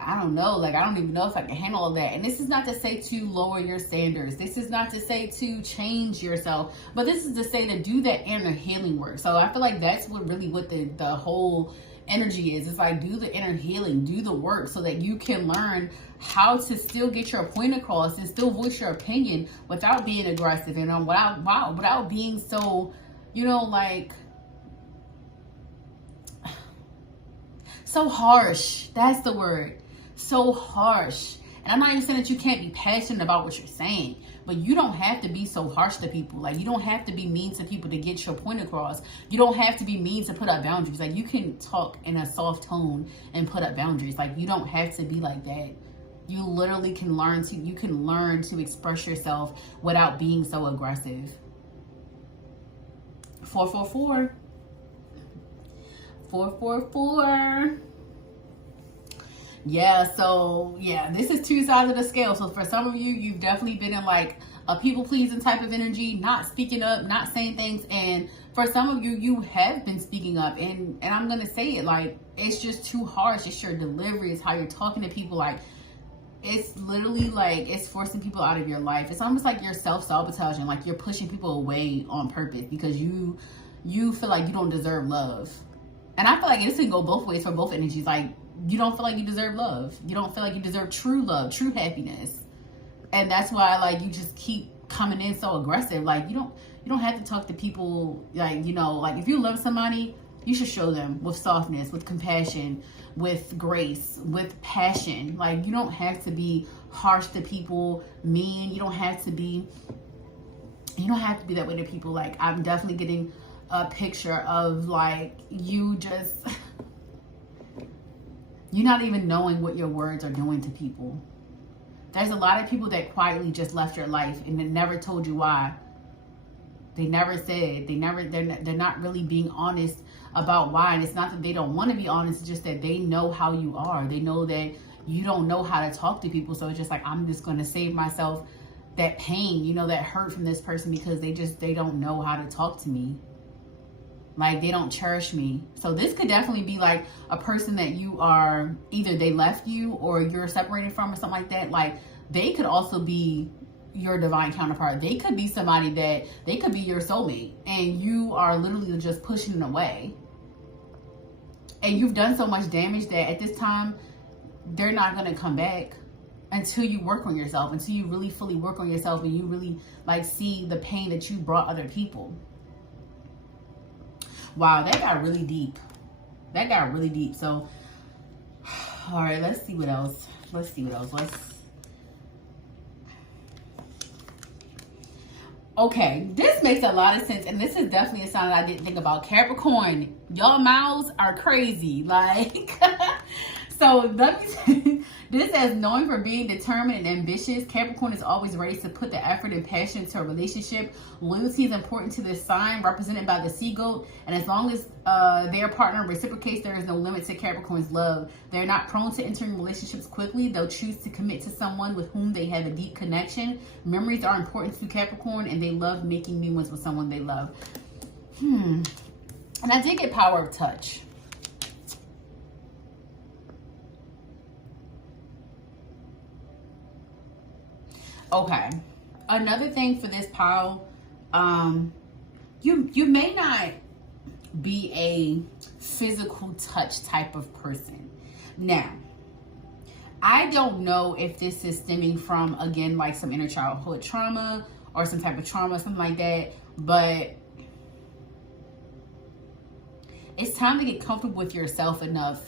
I don't know, like I don't even know if I can handle all that. And this is not to say to lower your standards. This is not to say to change yourself, but this is to say to do that inner healing work. So I feel like that's what the whole energy is. It's like, do the inner healing, do the work so that you can learn how to still get your point across and still voice your opinion without being aggressive and without being so, you know, like, so harsh. That's the word. So harsh. And I'm not even saying that you can't be passionate about what you're saying, but you don't have to be so harsh to people. Like, you don't have to be mean to people to get your point across. You don't have to be mean to put up boundaries. Like, you can talk in a soft tone and put up boundaries. Like, you don't have to be like that. You literally can learn to express yourself without being so aggressive. 444. 444. Yeah, so yeah, this is two sides of the scale. So for some of you, you've definitely been in like a people-pleasing type of energy, not speaking up, not saying things. And for some of you, you have been speaking up. And I'm going to say it, like, it's just too harsh. It's your delivery. It's how you're talking to people. Like, it's literally like it's forcing people out of your life. It's almost like you're self-sabotaging. Like, you're pushing people away on purpose because you feel like you don't deserve love. And I feel like this can go both ways for both energies. Like, you don't feel like you deserve love. You don't feel like you deserve true love, true happiness. And that's why, like, you just keep coming in so aggressive. Like, you don't have to talk to people, like, you know, like, if you love somebody, you should show them with softness, with compassion, with grace, with passion. Like, you don't have to be harsh to people, mean. You don't have to be that way to people. Like, I'm definitely getting a picture of, like, you just you're not even knowing what your words are doing to people. There's a lot of people that quietly just left your life and they never told you why. They never said. They're not really being honest about why. And it's not that they don't want to be honest. It's just that they know how you are. They know that you don't know how to talk to people. So it's just like, I'm just going to save myself that pain, you know, that hurt from this person because they don't know how to talk to me. Like, they don't cherish me. So this could definitely be like a person that you are, either they left you or you're separated from or something like that. Like, they could also be your divine counterpart. They could be somebody that, they could be your soulmate and you are literally just pushing it away. And you've done so much damage that at this time, they're not going to come back until you work on yourself, until you really fully work on yourself and you really like see the pain that you brought other people. Wow, that got really deep. That got really deep. So, all right, let's see what else. Okay, this makes a lot of sense. And this is definitely a sign that I didn't think about. Capricorn, y'all mouths are crazy. Like, so let me say, this says, known for being determined and ambitious, Capricorn is always ready to put the effort and passion into a relationship. Loyalty is important to this sign, represented by the sea goat. And as long as their partner reciprocates, there is no limit to Capricorn's love. They're not prone to entering relationships quickly. They'll choose to commit to someone with whom they have a deep connection. Memories are important to Capricorn, and they love making new ones with someone they love. And I did get power of touch. Okay, another thing for this pile, you may not be a physical touch type of person. Now, I don't know if this is stemming from, again, like some inner childhood trauma or some type of trauma, something like that, but it's time to get comfortable with yourself enough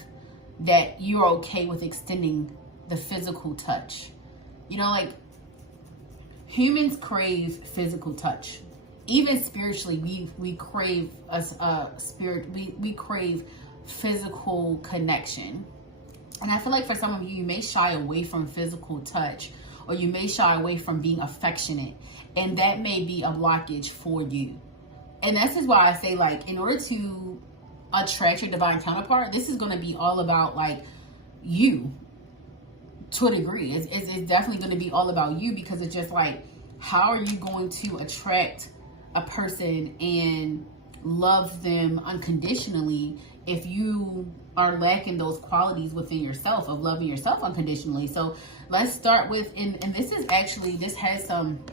that you're okay with extending the physical touch. You know, like, humans crave physical touch. Even spiritually, we crave we crave physical connection. And I feel like for some of you, you may shy away from physical touch, or you may shy away from being affectionate, and that may be a blockage for you. And this is why I say, like, in order to attract your divine counterpart, this is going to be all about, like, you. To a degree, it's definitely going to be all about you, because it's just like, how are you going to attract a person and love them unconditionally if you are lacking those qualities within yourself of loving yourself unconditionally? So let's start with, and this is actually, this has some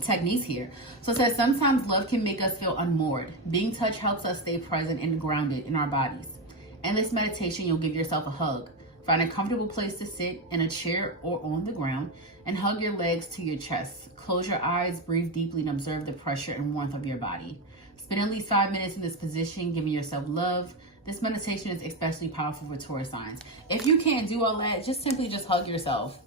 techniques here. So it says, sometimes love can make us feel unmoored. Being touched helps us stay present and grounded in our bodies. In this meditation, you'll give yourself a hug. Find a comfortable place to sit in a chair or on the ground and hug your legs to your chest. Close your eyes, breathe deeply, and observe the pressure and warmth of your body. Spend at least 5 minutes in this position, giving yourself love. This meditation is especially powerful for Taurus signs. If you can't do all that, just simply just hug yourself.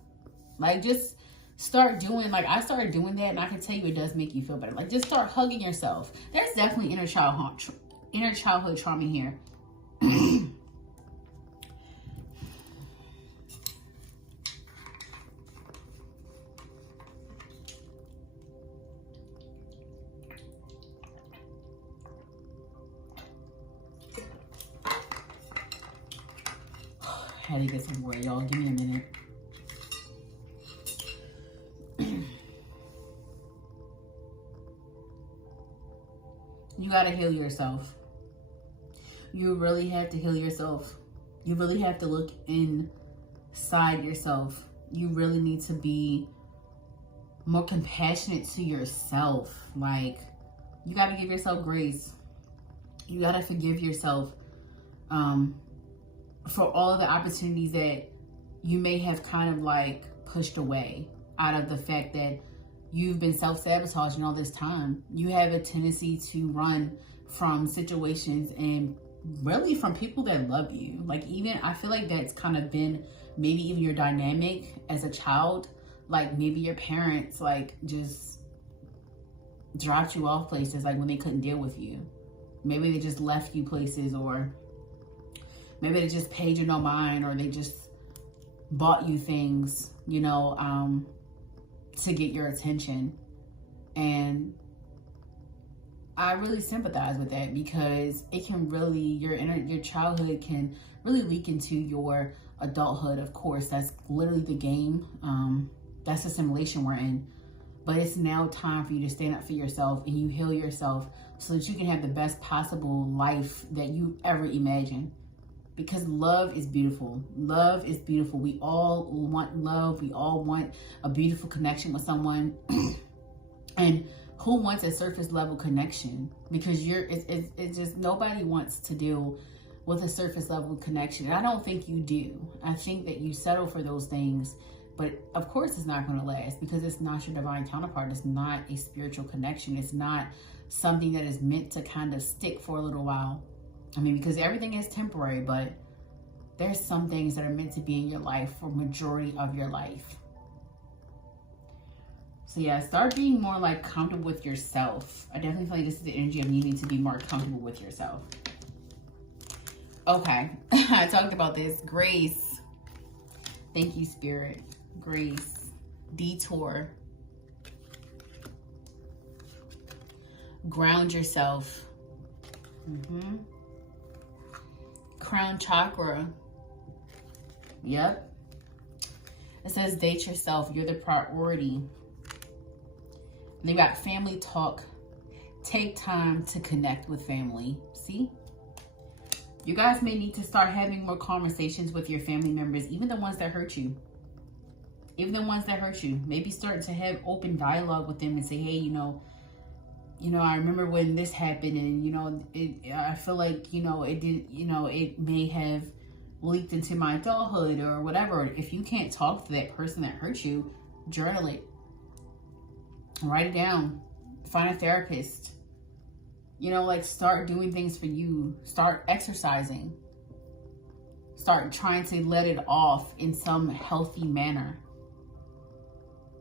Like, just start doing, like, I started doing that, and I can tell you it does make you feel better. Like, just start hugging yourself. There's definitely inner childhood trauma here. I had to get some water, y'all. Give me a minute. You gotta heal yourself. You really have to heal yourself. You really have to look inside yourself. You really need to be more compassionate to yourself. Like, you gotta give yourself grace. You gotta forgive yourself for all of the opportunities that you may have kind of like pushed away out of the fact that you've been self-sabotaging all this time. You have a tendency to run from situations and really from people that love you. Like, even, I feel like that's kind of been maybe even your dynamic as a child. Like, maybe your parents like just dropped you off places like when they couldn't deal with you. Maybe they just left you places, or maybe they just paid you no mind, or they just bought you things, you know, to get your attention. And I really sympathize with that, because it can really, your childhood can really leak into your adulthood. Of course, that's literally the game. That's the simulation we're in. But it's now time for you to stand up for yourself and you heal yourself so that you can have the best possible life that you ever imagined. Because love is beautiful. Love is beautiful. We all want love. We all want a beautiful connection with someone. And who wants a surface level connection? Because it's just, nobody wants to deal with a surface level connection. And I don't think you do. I think that you settle for those things. But of course it's not going to last, because it's not your divine counterpart. It's not a spiritual connection. It's not something that is meant to kind of stick for a little while. I mean, because everything is temporary, but there's some things that are meant to be in your life for majority of your life. So yeah, start being more like comfortable with yourself. I definitely feel like this is the energy of needing to be more comfortable with yourself. Okay, I talked about this. Grace. Thank you, Spirit. Grace. Detour. Ground yourself. Crown chakra. Yep. It says date yourself. You're the priority. And they got family talk. Take time to connect with family. See? You guys may need to start having more conversations with your family members, even the ones that hurt you. Even the ones that hurt you. Maybe start to have open dialogue with them and say, hey, you know, I remember when this happened, and, you know, I feel like, you know, it did, you know, it may have leaked into my adulthood or whatever. If you can't talk to that person that hurt you, journal it. Write it down. Find a therapist. You know, like, start doing things for you. Start exercising. Start trying to let it off in some healthy manner.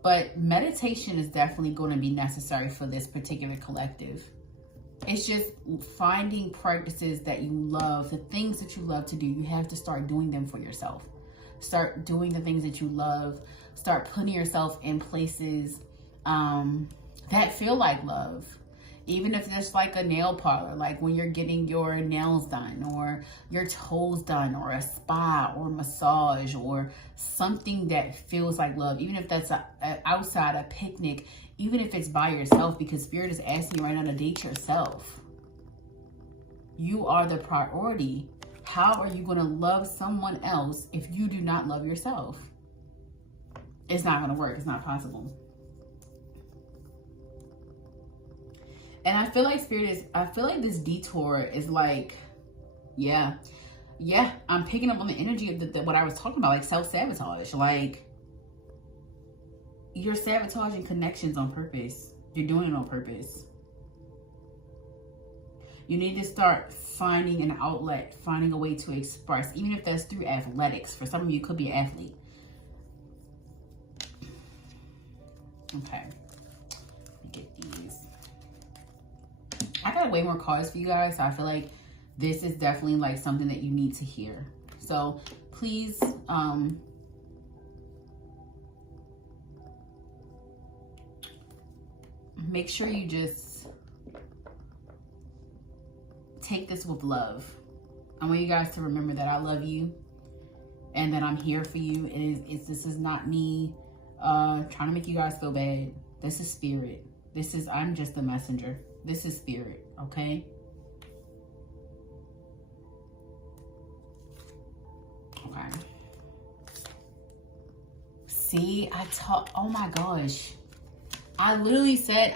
But meditation is definitely going to be necessary for this particular collective. It's just finding practices that you love, the things that you love to do. You have to start doing them for yourself. Start doing the things that you love. Start putting yourself in places that feel like love. Even if it's like a nail parlor, like when you're getting your nails done or your toes done, or a spa or massage or something that feels like love. Even if that's outside, a picnic, even if it's by yourself, because Spirit is asking you right now to date yourself. You are the priority. How are you going to love someone else if you do not love yourself? It's not going to work. It's not possible. And I feel like I feel like this detour is like, yeah, yeah, I'm picking up on the energy of what I was talking about, like self-sabotage. Like, you're sabotaging connections on purpose. You're doing it on purpose. You need to start finding an outlet, finding a way to express, even if that's through athletics. For some of you, it could be an athlete. Okay, let me get these. I got way more cards for you guys, so I feel like this is definitely like something that you need to hear. So please, make sure you just take this with love. I want you guys to remember that I love you and that I'm here for you. This is not me trying to make you guys feel bad. This is spirit. I'm just a messenger. This is spirit, okay? Okay. See, oh my gosh. I literally said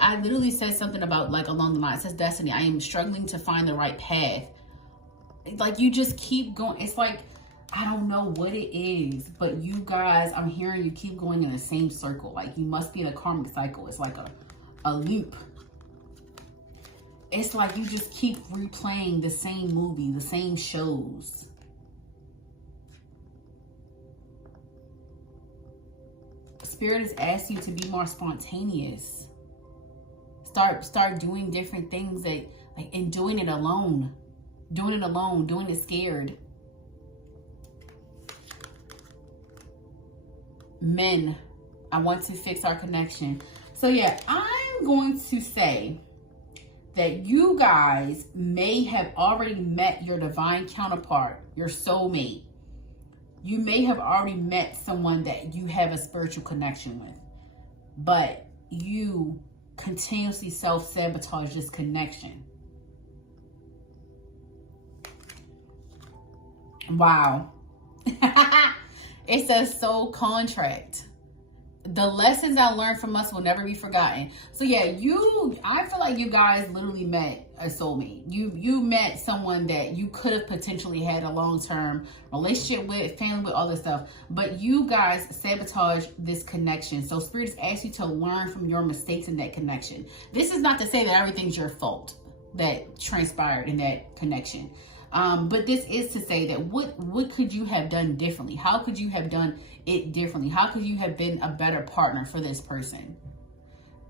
something about like along the line. It says destiny. I am struggling to find the right path. Like, you just keep going. It's like, I don't know what it is, but you guys, I'm hearing you keep going in the same circle. Like, you must be in a karmic cycle. It's like a loop. It's like you just keep replaying the same movie, the same shows. Spirit has asked you to be more spontaneous. Start doing different things and doing it alone. Doing it scared. Men, I want to fix our connection. So yeah, I'm going to say that you guys may have already met your divine counterpart, your soulmate. You may have already met someone that you have a spiritual connection with, but you continuously self-sabotage this connection. Wow. It says soul contract. The lessons I learned from us will never be forgotten. So yeah, I feel like you guys literally met a soulmate. You met someone that you could have potentially had a long-term relationship with, family with, all this stuff. But you guys sabotage this connection. So Spirit has asked you to learn from your mistakes in that connection. This is not to say that everything's your fault that transpired in that connection. But this is to say that what could you have done differently? How could you have done it differently? How could you have been a better partner for this person?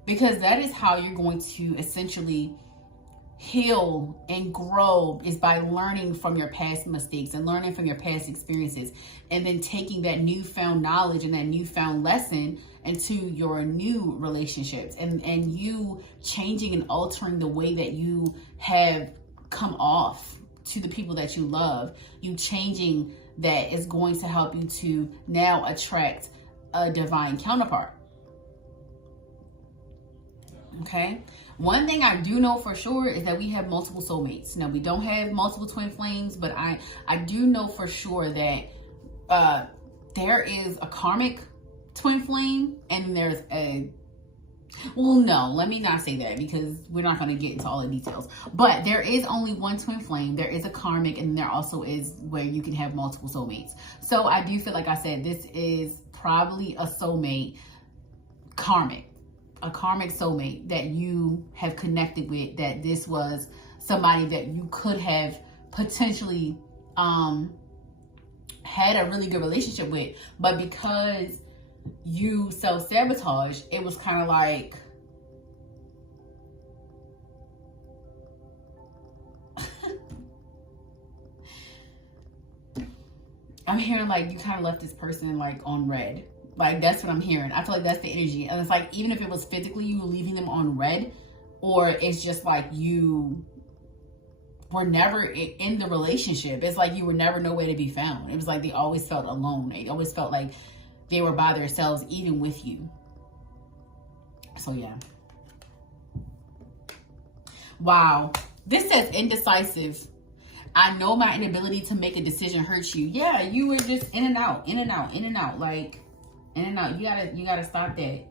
Because that is how you're going to essentially heal and grow, is by learning from your past mistakes and learning from your past experiences, and then taking that newfound knowledge and that newfound lesson into your new relationships, and you changing and altering the way that you have come off to the people that you love. You changing that is going to help you to now attract a divine counterpart. Okay. One thing I do know for sure is that we have multiple soulmates. Now, we don't have multiple twin flames, but I do know for sure that there is a karmic twin flame, and there's a, well, no, let me not say that because we're not going to get into all the details. But there is only one twin flame. There is a karmic, and there also is where you can have multiple soulmates. So I do feel like I said, this is probably a soulmate, a karmic soulmate that you have connected with, that this was somebody that you could have potentially had a really good relationship with. But because you self-sabotage, it was kind of like, I'm hearing like you kind of left this person like on red. Like, that's what I'm hearing. I feel like that's the energy. And it's like, even if it was physically you leaving them on red, or it's just like you were never in the relationship. It's like you were never nowhere to be found. It was like they always felt alone. They always felt like they were by themselves, even with you. So yeah. Wow. This says indecisive. I know my inability to make a decision hurts you. Yeah, you were just in and out, in and out, in and out, like in and out. You gotta stop that.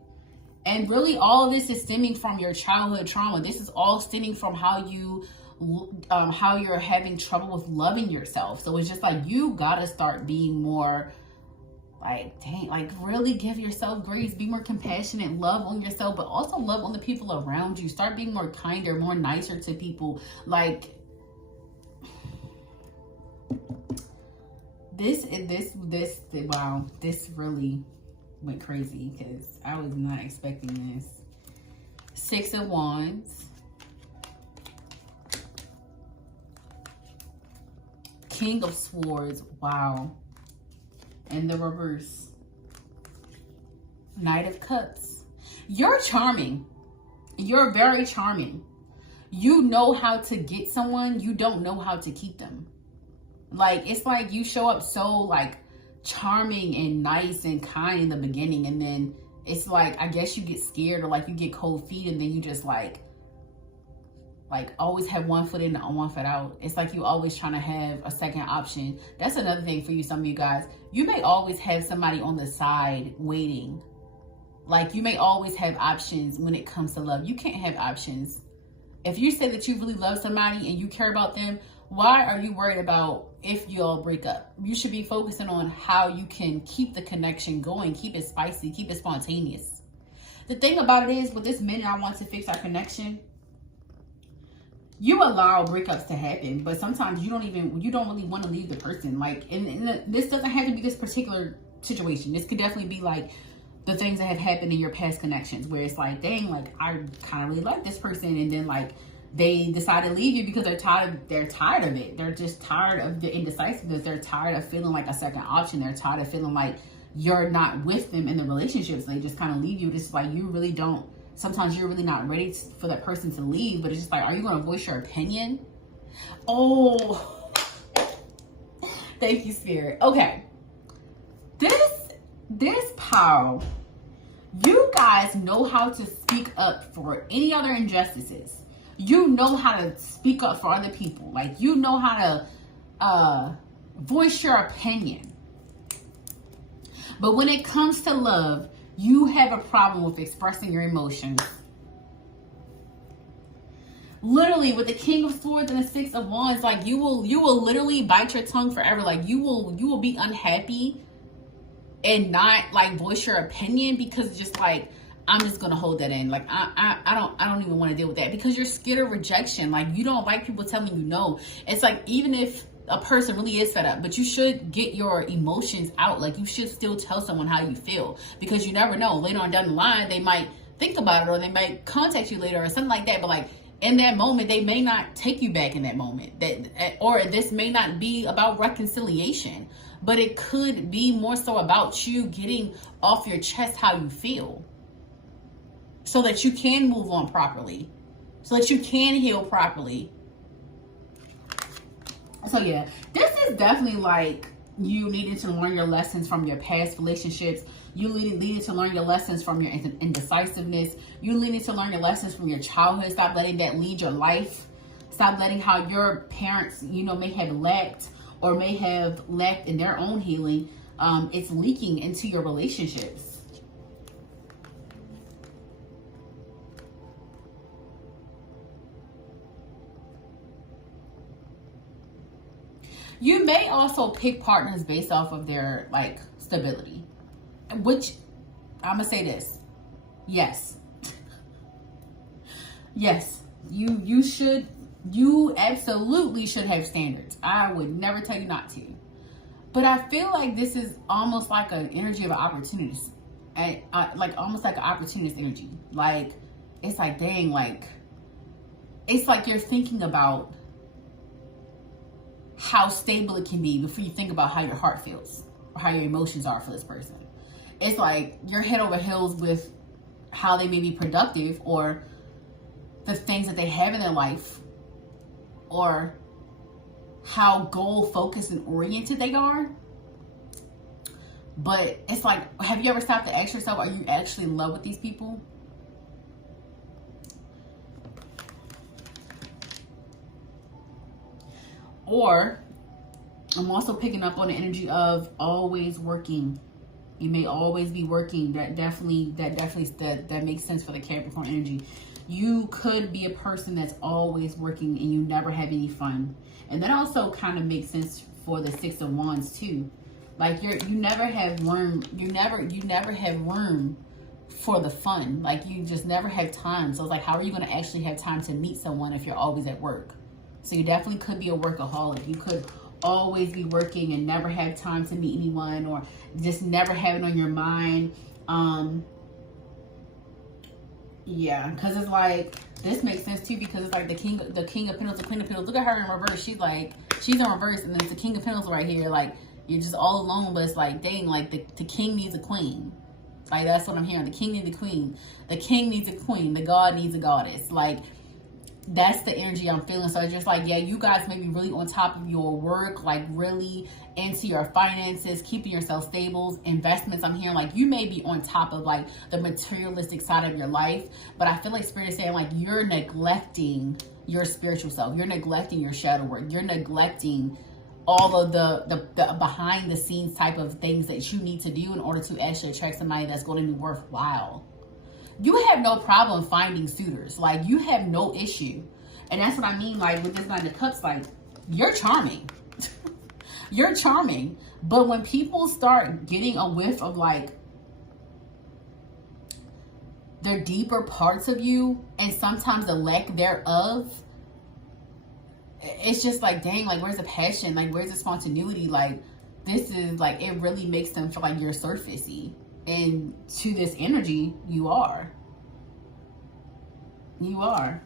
And really, all of this is stemming from your childhood trauma. This is all stemming from how you how you're having trouble with loving yourself. So it's just like, you gotta start being more like, dang, like really give yourself grace, be more compassionate, love on yourself, but also love on the people around you. Start being more kinder, more nicer to people. Like wow, this really went crazy because I was not expecting this. 6 of Wands, King of Swords, wow, and the reverse, Knight of Cups. You're charming. You're very charming. You know how to get someone. You don't know how to keep them. Like, it's like you show up so like charming and nice and kind in the beginning, and then it's like, I guess you get scared, or like you get cold feet, and then you just like always have one foot in and one foot out. It's like you always trying to have a second option. That's another thing for you, some of you guys. You may always have somebody on the side waiting. Like, you may always have options when it comes to love. You can't have options. If you say that you really love somebody and you care about them, why are you worried about if y'all break up? You should be focusing on how you can keep the connection going, keep it spicy, keep it spontaneous. The thing about it is, with this minute, I want to fix our connection. You allow breakups to happen, but sometimes you don't really want to leave the person. Like, this doesn't have to be this particular situation. This could definitely be like the things that have happened in your past connections, where it's like, dang, like I kind of really like this person, and then like they decide to leave you because they're tired of it. They're just tired of the indecisiveness. They're tired of feeling like a second option. They're tired of feeling like you're not with them in the relationships. They just kind of leave you. It's like, you really don't, sometimes you're really not ready for that person to leave, but it's just like, are you going to voice your opinion? Oh, thank you, Spirit. Okay. This pile, you guys know how to speak up for any other injustices. You know how to speak up for other people. Like, you know how to voice your opinion. But when it comes to love, you have a problem with expressing your emotions. Literally, with the King of Swords and the 6 of Wands, like, you will literally bite your tongue forever. Like, you will be unhappy and not like voice your opinion, because it's just like, I'm just gonna hold that in. Like, I don't even want to deal with that, because you're scared of rejection. Like, you don't like people telling you no. It's like, even if a person really is fed up, but you should get your emotions out. Like, you should still tell someone how you feel, because you never know, later on down the line they might think about it, or they might contact you later or something like that. But like, in that moment, they may not take you back in that moment, or this may not be about reconciliation, but it could be more so about you getting off your chest how you feel, so that you can move on properly, so that you can heal properly. So yeah, this is definitely like you needing to learn your lessons from your past relationships. You needing to learn your lessons from your indecisiveness. You needing to learn your lessons from your childhood. Stop letting that lead your life. Stop letting how your parents, may have lacked or may have lacked in their own healing. It's leaking into your relationships. You may also pick partners based off of their like stability, which I'm gonna say this. Yes. Yes, you absolutely should have standards. I would never tell you not to. But I feel like this is almost like an energy of an opportunist. Like almost like an opportunist energy. Like, it's like, dang, like, it's like you're thinking about how stable it can be before you think about how your heart feels or how your emotions are for this person. It's like you're head over heels with how they may be productive, or the things that they have in their life, or how goal focused and oriented they are. But it's like, have you ever stopped to ask yourself, are you actually in love with these people? Or I'm also picking up on the energy of always working. You may always be working. That makes sense for the Capricorn energy. You could be a person that's always working and you never have any fun. And that also kind of makes sense for the Six of Wands too. Like you never have room, you never have room for the fun. Like you just never have time. So it's like, how are you going to actually have time to meet someone if you're always at work? So you definitely could be a workaholic. You could always be working and never have time to meet anyone, or just never have it on your mind. Yeah, because it's like, this makes sense too, because it's like the king of pentacles, the queen of pentacles. Look at her in reverse. She's in reverse, and then it's the king of pentacles right here. Like, you're just all alone, but it's like, dang, like the king needs a queen. Like, that's what I'm hearing. The king needs a queen. The king needs a queen. The god needs a goddess. Like, that's the energy I'm feeling. So it's just like, yeah, you guys may be really on top of your work, like really into your finances, keeping yourself stable, investments. I'm hearing like you may be on top of like the materialistic side of your life, but I feel like Spirit is saying like you're neglecting your spiritual self. You're neglecting your shadow work. You're neglecting all of the behind the scenes type of things that you need to do in order to actually attract somebody that's going to be worthwhile. You have no problem finding suitors. Like, you have no issue. And that's what I mean, like, with this Nine of Cups, like, you're charming. You're charming. But when people start getting a whiff of, like, the deeper parts of you, and sometimes the lack thereof, it's just like, dang, like, where's the passion? Like, where's the spontaneity? Like, this is, like, it really makes them feel like you're surfacey. And to this energy, you are. You are.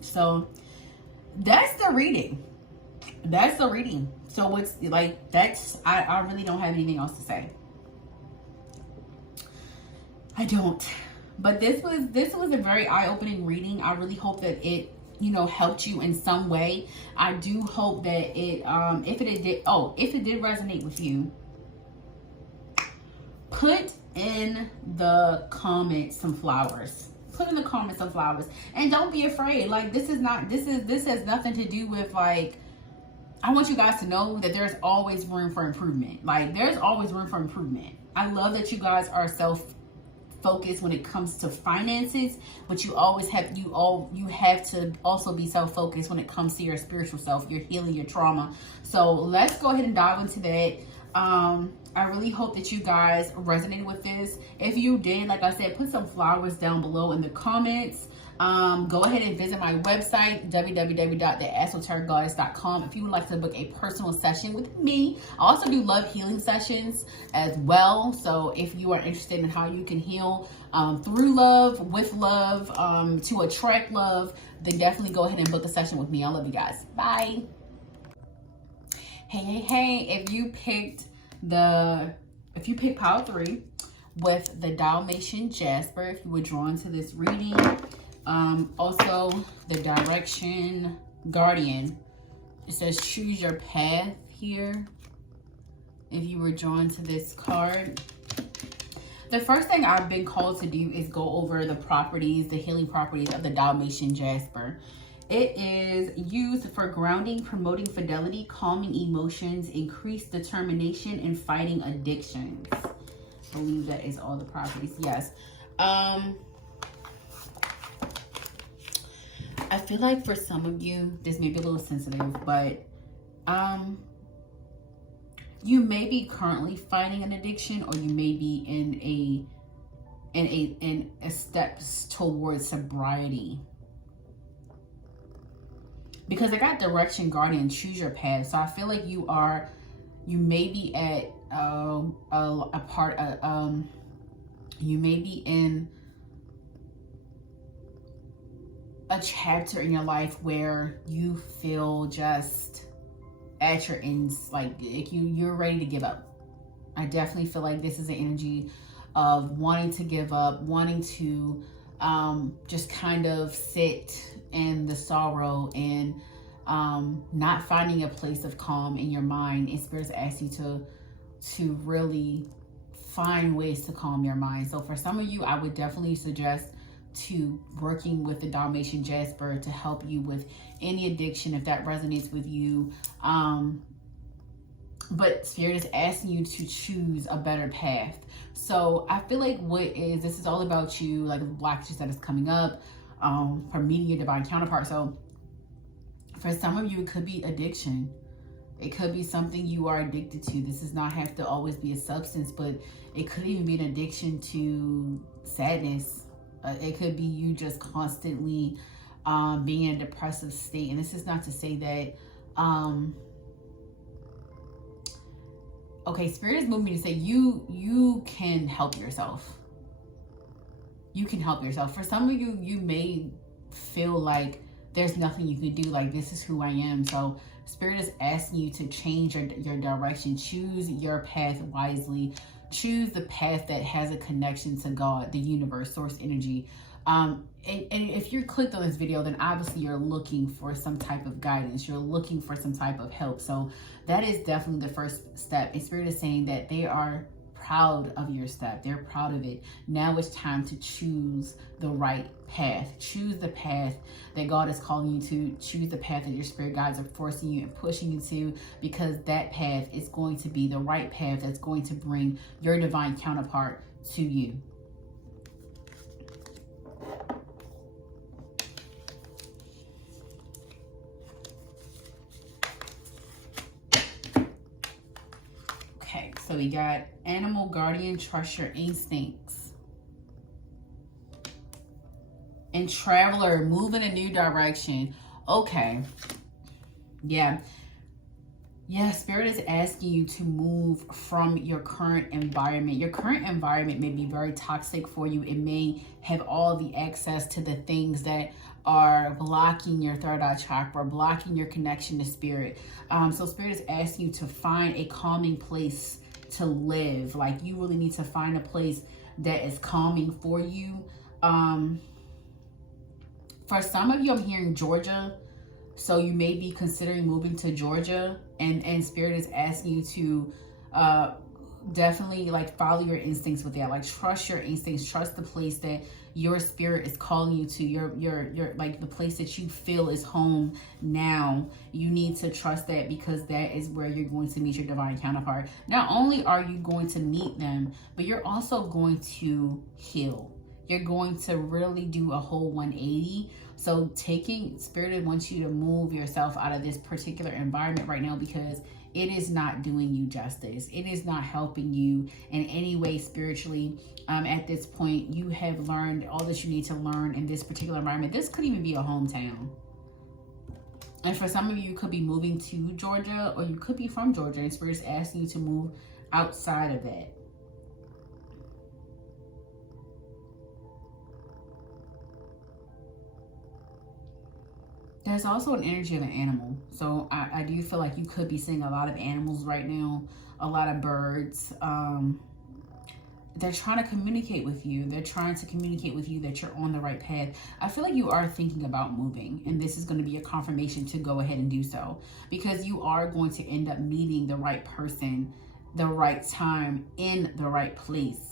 So that's the reading. That's the reading. So it's like, that's, I really don't have anything else to say. I don't. But this was a very eye-opening reading. I really hope that it, you know, helped you in some way. I do hope that it if it did resonate with you, put in the comments some flowers. Put in the comments some flowers. And don't be afraid. Like, this has nothing to do with, like, I want you guys to know that there's always room for improvement. Like, there's always room for improvement. I love that you guys are self-focused when it comes to finances, but you always have, you have to also be self-focused when it comes to your spiritual self, your healing, your trauma. So let's go ahead and dive into that. I really hope that you guys resonated with this. If you did, like I said, put some flowers down below in the comments. Go ahead and visit my website, www.theesotericgoddess.com, if you would like to book a personal session with me. I also do love healing sessions as well. So if you are interested in how you can heal through love, with love, to attract love, then definitely go ahead and book a session with me. I love you guys. Bye. Hey, if you picked pile 3 with the Dalmatian Jasper, if you were drawn to this reading, also the Direction Guardian, it says choose your path here. If you were drawn to this card, the first thing I've been called to do is go over the properties, the healing properties of the Dalmatian Jasper. It is used for grounding, promoting fidelity, calming emotions, increased determination, and fighting addictions. I believe that is all the properties. Yes. I feel like for some of you, this may be a little sensitive, but you may be currently fighting an addiction, or you may be in a steps towards sobriety. Because I got Direction Guardian, choose your path. So I feel like you may be at you may be in a chapter in your life where you feel just at your ends, like you're ready to give up. I definitely feel like this is an energy of wanting to give up, wanting to just kind of sit in the sorrow and not finding a place of calm in your mind. And Spirit's asked you to really find ways to calm your mind. So for some of you, I would definitely suggest to working with the Dalmatian Jasper to help you with any addiction, if that resonates with you. but Spirit is asking you to choose a better path. So I feel like this is all about you, like the blockages that is coming up for meeting your divine counterpart. So for some of you, it could be addiction. It could be something you are addicted to. This does not have to always be a substance, but it could even be an addiction to sadness. It could be you just constantly being in a depressive state. And this is not to say that, okay, Spirit is moving me to say you can help yourself. You can help yourself. For some of you, you may feel like there's nothing you can do, like this is who I am. So Spirit is asking you to change your direction. Choose your path wisely. Choose the path that has a connection to God, the universe, source energy. And if you're clicked on this video, then obviously you're looking for some type of guidance. You're looking for some type of help. So that is definitely the first step. And Spirit is saying that they are proud of your step. They're proud of it. Now it's time to choose the right path. Choose the path that God is calling you to. Choose the path that your spirit guides are forcing you and pushing you to, because that path is going to be the right path that's going to bring your divine counterpart to you. So we got animal guardian, trust your instincts. And traveler, move in a new direction. Okay. Yeah, Spirit is asking you to move from your current environment. Your current environment may be very toxic for you. It may have all the access to the things that are blocking your third eye chakra, blocking your connection to Spirit. So Spirit is asking you to find a calming place to live. Like, you really need to find a place that is calming for you. For some of you, I'm hearing Georgia. So you may be considering moving to Georgia, and Spirit is asking you to definitely like follow your instincts with that. Like, trust your instincts, trust the place that your spirit is calling you to, your like the place that you feel is home now. You need to trust that, because that is where you're going to meet your divine counterpart. Not only are you going to meet them, but you're also going to heal. You're going to really do a whole 180. So Spirit wants you to move yourself out of this particular environment right now, because it is not doing you justice. It is not helping you in any way spiritually. At this point, you have learned all that you need to learn in this particular environment. This could even be a hometown. And for some of you, you could be moving to Georgia, or you could be from Georgia, and Spirit is asking you to move outside of that. There's also an energy of an animal. So I do feel like you could be seeing a lot of animals right now, a lot of birds. They're trying to communicate with you. They're trying to communicate with you that you're on the right path. I feel like you are thinking about moving, and this is going to be a confirmation to go ahead and do so, because you are going to end up meeting the right person, the right time, in the right place.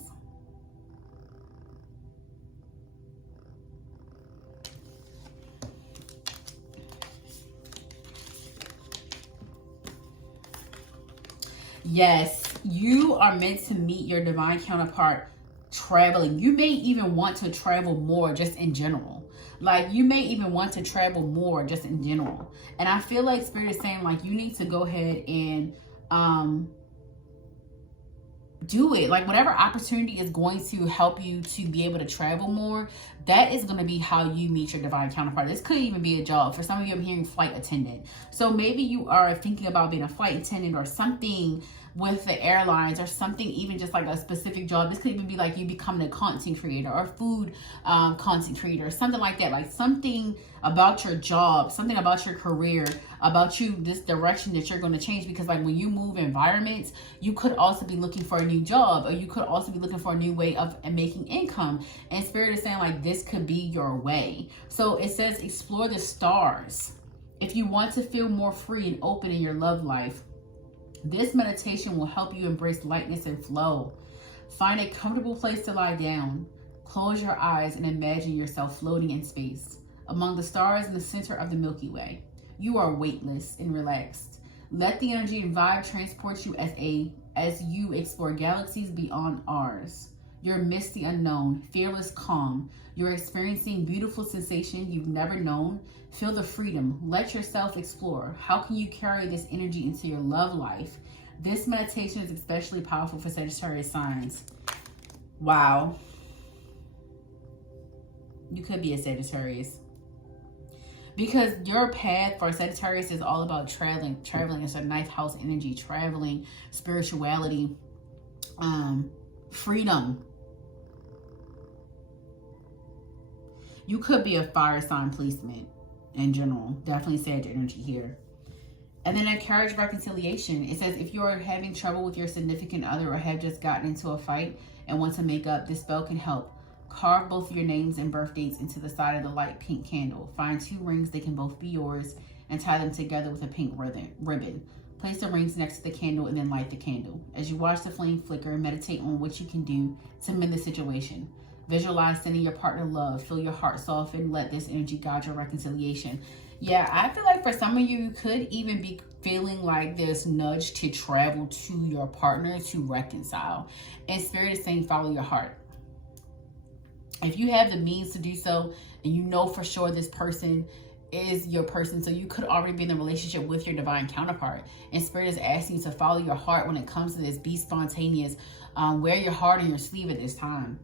Yes, you are meant to meet your divine counterpart traveling. You may even want to travel more just in general. Like, you may even want to travel more just in general. And I feel like Spirit is saying, like, you need to go ahead and do it. Like, whatever opportunity is going to help you to be able to travel more, that is going to be how you meet your divine counterpart. This could even be a job. For some of you, I'm hearing flight attendant. So maybe you are thinking about being a flight attendant or something with the airlines, or something even just like a specific job. This could even be like you becoming a content creator or food content creator or something like that. Like, something about your job, something about your career, about you, this direction that you're going to change. Because like, when you move environments, you could also be looking for a new job, or you could also be looking for a new way of making income. And Spirit is saying, like, this could be your way. So it says explore the stars. If you want to feel more free and open in your love life, this meditation will help you embrace lightness and flow. Find a comfortable place to lie down. Close your eyes and imagine yourself floating in space among the stars in the center of the Milky Way. You are weightless and relaxed. Let the energy and vibe transport you as you explore galaxies beyond ours. You're amidst the unknown, fearless calm. You're experiencing beautiful sensation you've never known. Feel the freedom. Let yourself explore. How can you carry this energy into your love life? This meditation is especially powerful for Sagittarius signs. Wow. You could be a Sagittarius. Because your path for Sagittarius is all about traveling. Traveling is a ninth house energy. Traveling, spirituality, freedom. You could be a fire sign placement in general. Definitely Sag energy here. And then encourage reconciliation. It says if you are having trouble with your significant other or have just gotten into a fight and want to make up, this spell can help. Carve both your names and birth dates into the side of the light pink candle. Find 2 rings that can both be yours and tie them together with a pink ribbon. Place the rings next to the candle and then light the candle. As you watch the flame flicker, meditate on what you can do to mend the situation. Visualize sending your partner love. Feel your heart soften. Let this energy guide your reconciliation. Yeah, I feel like for some of you could even be feeling like this nudge to travel to your partner to reconcile. And Spirit is saying follow your heart. If you have the means to do so and you know for sure this person is your person, so you could already be in a relationship with your divine counterpart. And Spirit is asking you to follow your heart when it comes to this. Be spontaneous. Wear your heart on your sleeve at this time.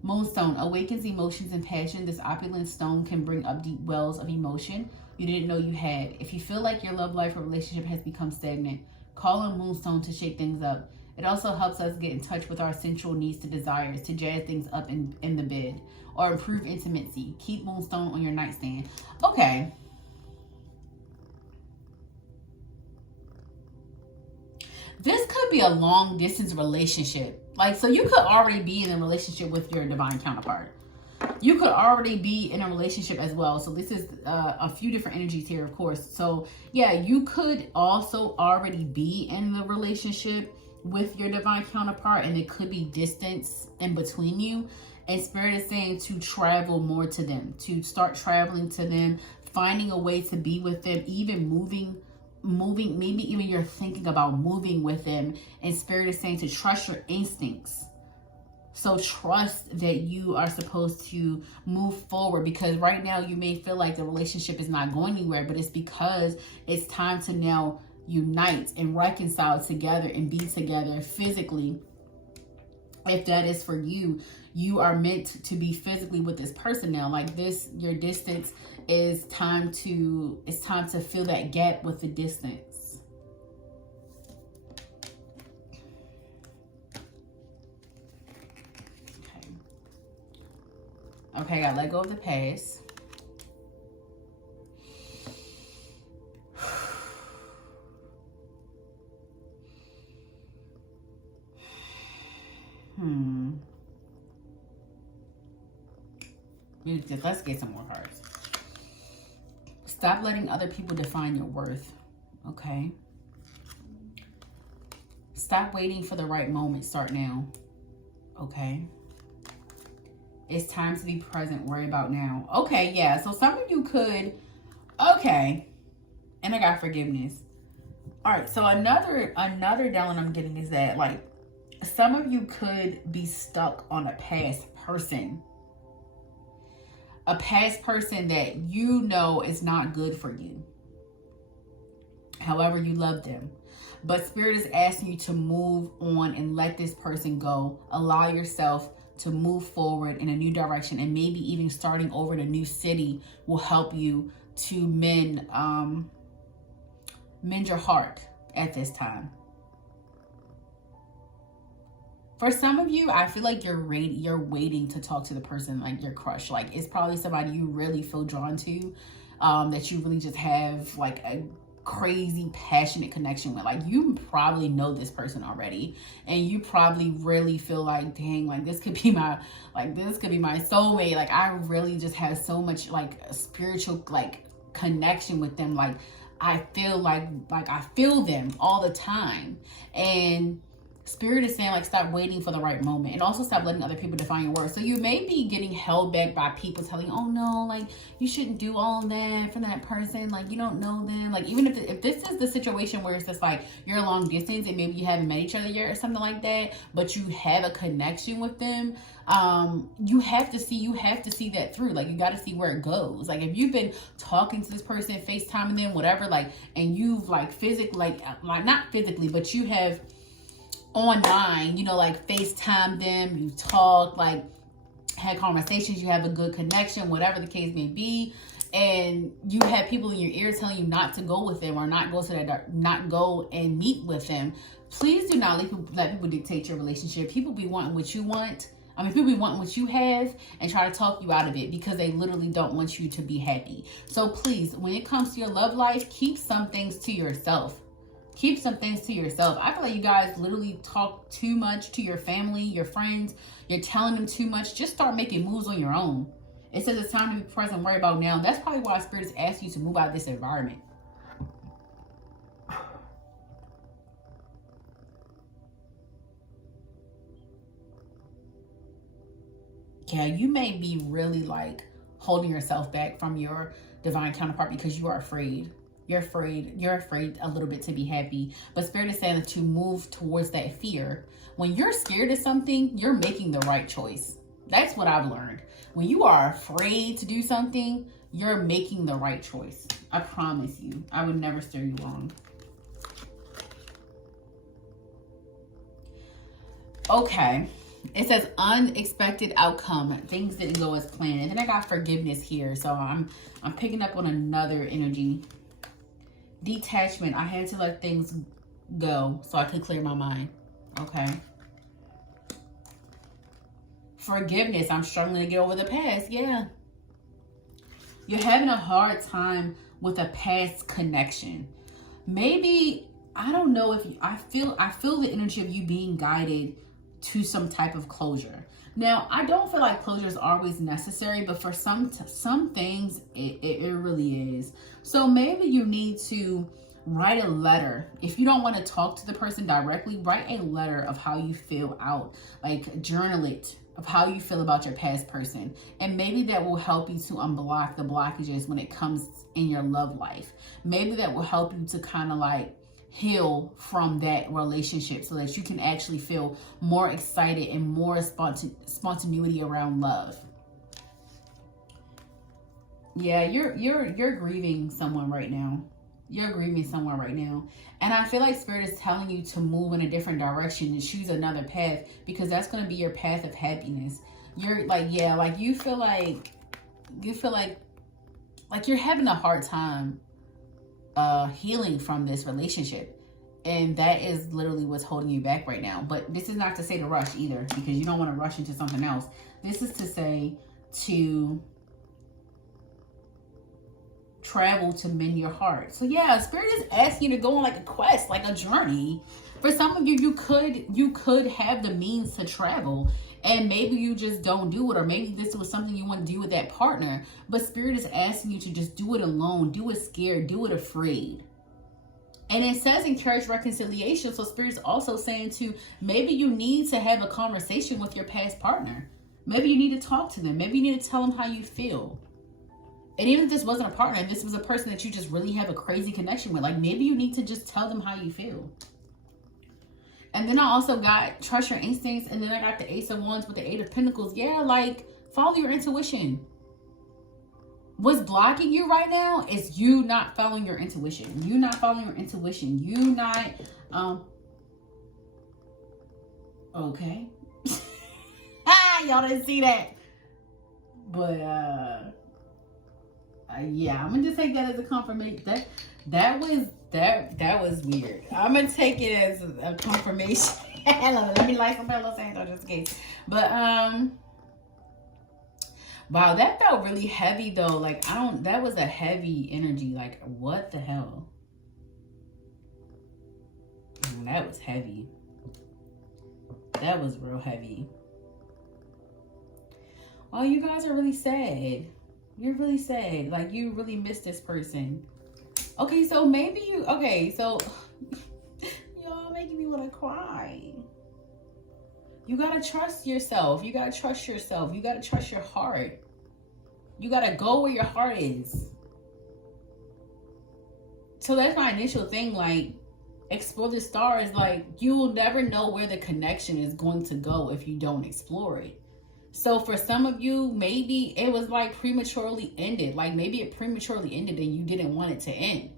Moonstone awakens emotions and passion. This opulent stone can bring up deep wells of emotion you didn't know you had. If you feel like your love life or relationship has become stagnant, call on Moonstone to shake things up. It also helps us get in touch with our sensual needs to desires, to jazz things up in the bed, or improve intimacy. Keep Moonstone on your nightstand. Okay. This could be a long distance relationship. Like, so you could already be in a relationship with your divine counterpart. You could already be in a relationship as well. So this is a few different energies here, of course. So yeah, you could also already be in the relationship with your divine counterpart, and it could be distance in between you. And Spirit is saying to travel more to them, to start traveling to them, finding a way to be with them, even moving, maybe even you're thinking about moving with them. And Spirit is saying to trust your instincts. So trust that you are supposed to move forward, because right now you may feel like the relationship is not going anywhere, but it's because it's time to now unite and reconcile together and be together physically. If that is for you, you are meant to be physically with this person now. Like this, your distance is time to, it's time to fill that gap with the distance. Okay, I let go of the past. Let's get some more cards. Stop letting other people define your worth. Okay. Stop waiting for the right moment. Start now. Okay. It's time to be present. Worry about now. Okay, yeah. So some of you could. Okay. And I got forgiveness. All right. So another download I'm getting is that, like, some of you could be stuck on a past person. A past person that you know is not good for you. However, you love them. But Spirit is asking you to move on and let this person go. Allow yourself to move forward in a new direction. And maybe even starting over in a new city will help you to mend your heart at this time. For some of you, I feel like you're waiting to talk to the person, like your crush. Like it's probably somebody you really feel drawn to, that you really just have like a crazy passionate connection with. Like you probably know this person already, and you probably really feel like, dang, like this could be my soulmate. Like I really just have so much like a spiritual like connection with them. Like I feel like I feel them all the time. And Spirit is saying, like, stop waiting for the right moment, and also stop letting other people define your worth. So you may be getting held back by people telling you, oh no, like, you shouldn't do all that for that person, like, you don't know them. Like, even if this is the situation where it's just like you're long distance and maybe you haven't met each other yet or something like that, but you have a connection with them, you have to see that through. Like, you got to see where it goes. Like, if you've been talking to this person, FaceTiming them, whatever, like, and you've like physically, like not physically, but you have online, you know, like FaceTime them, you talk, like had conversations, you have a good connection, whatever the case may be, and you have people in your ear telling you not to go with them or not go and meet with them. Please do not let people dictate your relationship. People be wanting what you want. I mean, people be wanting what you have and try to talk you out of it because they literally don't want you to be happy. So please, when it comes to your love life, keep some things to yourself. Keep some things to yourself. I feel like you guys literally talk too much to your family, your friends. You're telling them too much. Just start making moves on your own. It says it's time to be present, worry about now. That's probably why Spirit is asking you to move out of this environment. Yeah, you may be really like holding yourself back from your divine counterpart because you are afraid. You're afraid a little bit to be happy. But Spirit is saying that to move towards that fear. When you're scared of something, you're making the right choice. That's what I've learned. When you are afraid to do something, you're making the right choice. I promise you. I would never steer you wrong. Okay. It says unexpected outcome. Things didn't go as planned. And then I got forgiveness here. So I'm picking up on another energy. Detachment. I had to let things go so I could clear my mind. Okay. Forgiveness. I'm struggling to get over the past. Yeah. You're having a hard time with a past connection. Maybe, I don't know if I feel the energy of you being guided to some type of closure. Now, I don't feel like closure is always necessary, but for some things, it really is. So maybe you need to write a letter. If you don't want to talk to the person directly, write a letter of how you feel out. Like, journal it of how you feel about your past person. And maybe that will help you to unblock the blockages when it comes in your love life. Maybe that will help you to kind of like heal from that relationship so that you can actually feel more excited and more spontaneity around love. Yeah, you're grieving someone right now. You're grieving someone right now. And I feel like Spirit is telling you to move in a different direction and choose another path, because that's going to be your path of happiness. You're like, yeah, like you feel like you're having a hard time healing from this relationship, and that is literally what's holding you back right now. But this is not to say to rush either, because you don't want to rush into something else. This is to say to travel to mend your heart. So yeah, Spirit is asking you to go on like a quest, like a journey. For some of you, you could have the means to travel, and maybe you just don't do it, or maybe this was something you want to do with that partner. But Spirit is asking you to just do it alone, do it scared, do it afraid. And it says encourage reconciliation. So Spirit is also saying to, maybe you need to have a conversation with your past partner. Maybe you need to talk to them. Maybe you need to tell them how you feel. And even if this wasn't a partner, and this was a person that you just really have a crazy connection with, like maybe you need to just tell them how you feel. And then I also got trust your instincts. And then I got the Ace of Wands with the Eight of Pentacles. Yeah, like follow your intuition. What's blocking you right now is you not following your intuition. You not following your intuition. You not, okay. Y'all didn't see that. But, yeah, I'm gonna just take that as a confirmation. That was weird. I'm gonna take it as a confirmation. Let me light some Palo Santo just in case. But wow, that felt really heavy though. Like that was a heavy energy. Like what the hell? That was heavy. That was real heavy. Oh, you guys are really sad. You're really sad. Like you really miss this person. Okay, so maybe so y'all making me want to cry. You got to trust yourself. You got to trust yourself. You got to trust your heart. You got to go where your heart is. So that's my initial thing. Like, explore the stars. Like, you will never know where the connection is going to go if you don't explore it. So for some of you, maybe it was like prematurely ended. Like, maybe it prematurely ended and you didn't want it to end.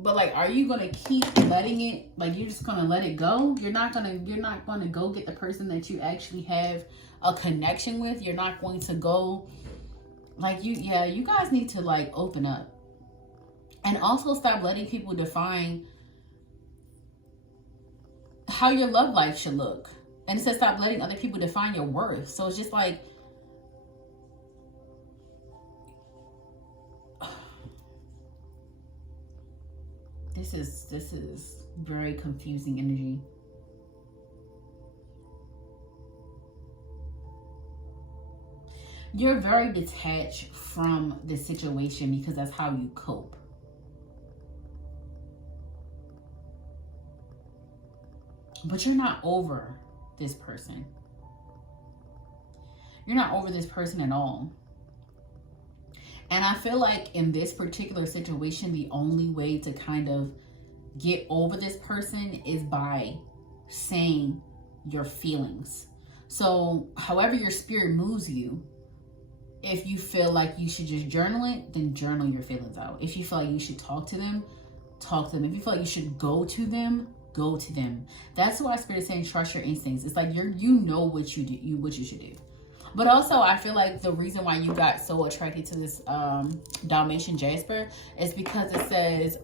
But like, are you going to keep letting it, like, you're just going to let it go? You're not going to go get the person that you actually have a connection with. You're not going to go, like, you guys need to, like, open up. And also stop letting people define how your love life should look. And it says stop letting other people define your worth. So it's just like, this is very confusing energy. You're very detached from the situation because that's how you cope. But you're not over this person. You're not over this person at all. And I feel like in this particular situation, the only way to kind of get over this person is by saying your feelings. So however your spirit moves you, if you feel like you should just journal it, then journal your feelings out. If you feel like you should talk to them, talk to them. If you feel like you should go to them, go to them. That's why Spirit is saying trust your instincts. It's like you know what you do, what you should do. But also, I feel like the reason why you got so attracted to this Dalmatian Jasper is because it says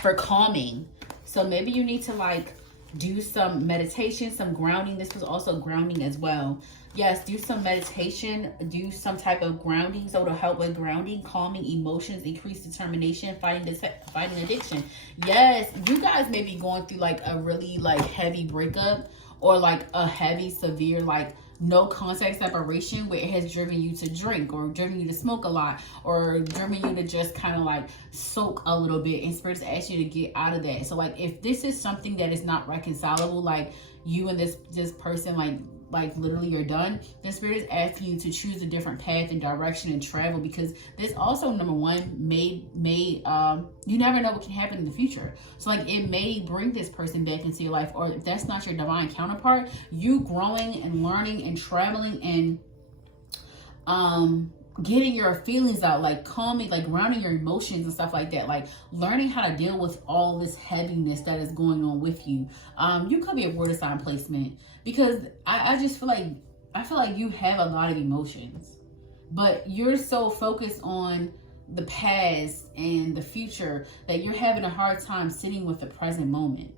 for calming. So maybe you need to, like, do some meditation, some grounding. This was also grounding as well. Yes, do some meditation, do some type of grounding. So it'll help with grounding, calming emotions, increase determination, fighting addiction. Yes, you guys may be going through like a really like heavy breakup or like a heavy, severe, like no contact separation where it has driven you to drink or driven you to smoke a lot or driven you to just kind of like soak a little bit, and Spirit's asked you to get out of that. So like if this is something that is not reconcilable, like you and this person like literally you're done, then Spirit is asking you to choose a different path and direction and travel, because this also, number one, may you never know what can happen in the future. So like it may bring this person back into your life, or if that's not your divine counterpart, you growing and learning and traveling and getting your feelings out, like calming, like grounding your emotions and stuff like that, like learning how to deal with all this heaviness that is going on with you. You could be a water sign placement, because I just feel like you have a lot of emotions, but you're so focused on the past and the future that you're having a hard time sitting with the present moment.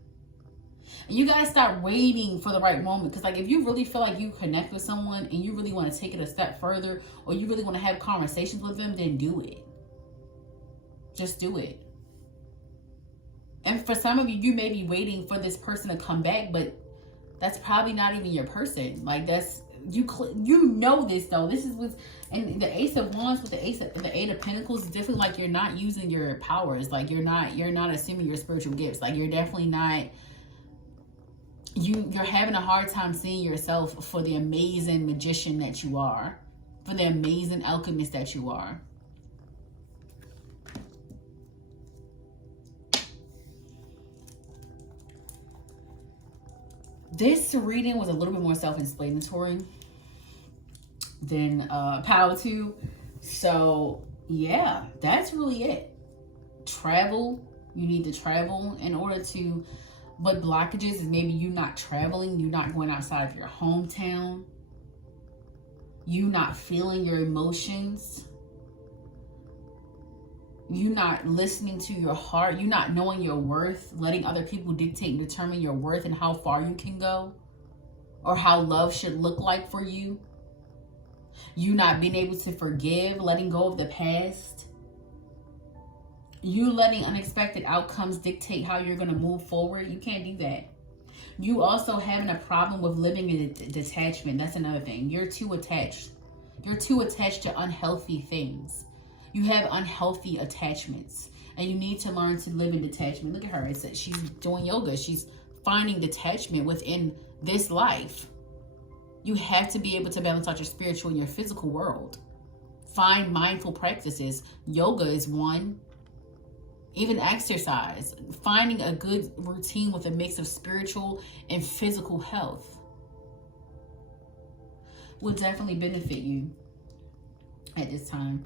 And you guys start waiting for the right moment, because like if you really feel like you connect with someone and you really want to take it a step further, or you really want to have conversations with them, then do it. Just do it. And for some of you, you may be waiting for this person to come back, but that's probably not even your person. Like that's, you know this though. This is what's, and the Ace of Wands with the Eight of Pentacles is definitely like you're not using your powers. Like you're not assuming your spiritual gifts. Like you're definitely not, you're having a hard time seeing yourself for the amazing magician that you are, for the amazing alchemist that you are. This reading was a little bit more self-explanatory than Power 2. So yeah, that's really it. Travel. You need to travel in order to, but blockages is maybe you not traveling, you not going outside of your hometown, you not feeling your emotions, you not listening to your heart, you not knowing your worth, letting other people dictate and determine your worth and how far you can go or how love should look like for you. You not being able to forgive, letting go of the past. You letting unexpected outcomes dictate how you're going to move forward. You can't do that. You also having a problem with living in detachment. That's another thing. You're too attached. You're too attached to unhealthy things. You have unhealthy attachments, and you need to learn to live in detachment. Look at her. It says she's doing yoga. She's finding detachment within this life. You have to be able to balance out your spiritual and your physical world. Find mindful practices. Yoga is one. Even exercise. Finding a good routine with a mix of spiritual and physical health will definitely benefit you at this time.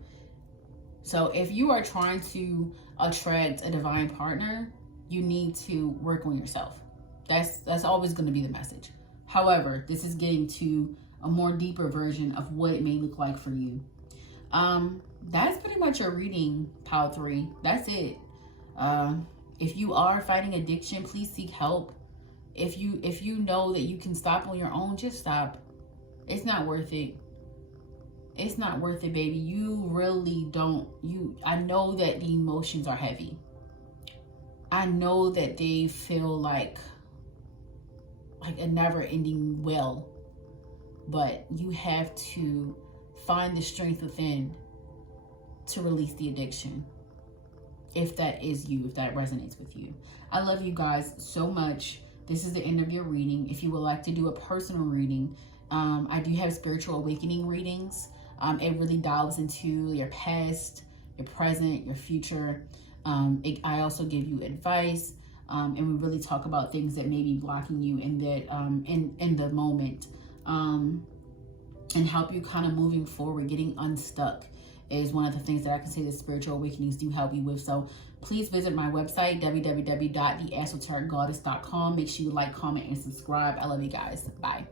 So if you are trying to attract a divine partner, you need to work on yourself. That's always going to be the message. However, this is getting to a more deeper version of what it may look like for you. That's pretty much your reading, Pile 3. That's it. If you are fighting addiction, please seek help. If you know that you can stop on your own, just stop. It's not worth it. It's not worth it, baby. You really don't. I know that the emotions are heavy. I know that they feel like a never-ending well, but you have to find the strength within to release the addiction. If that is you, if that resonates with you. I love you guys so much. This is the end of your reading. If you would like to do a personal reading, I do have spiritual awakening readings. It really dives into your past, your present, your future. I also give you advice, and we really talk about things that may be blocking you in the moment, and help you kind of moving forward. Getting unstuck is one of the things that I can say that spiritual awakenings do help you with. So please visit my website, www.theesotericgoddess.com. Make sure you like, comment, and subscribe. I love you guys. Bye.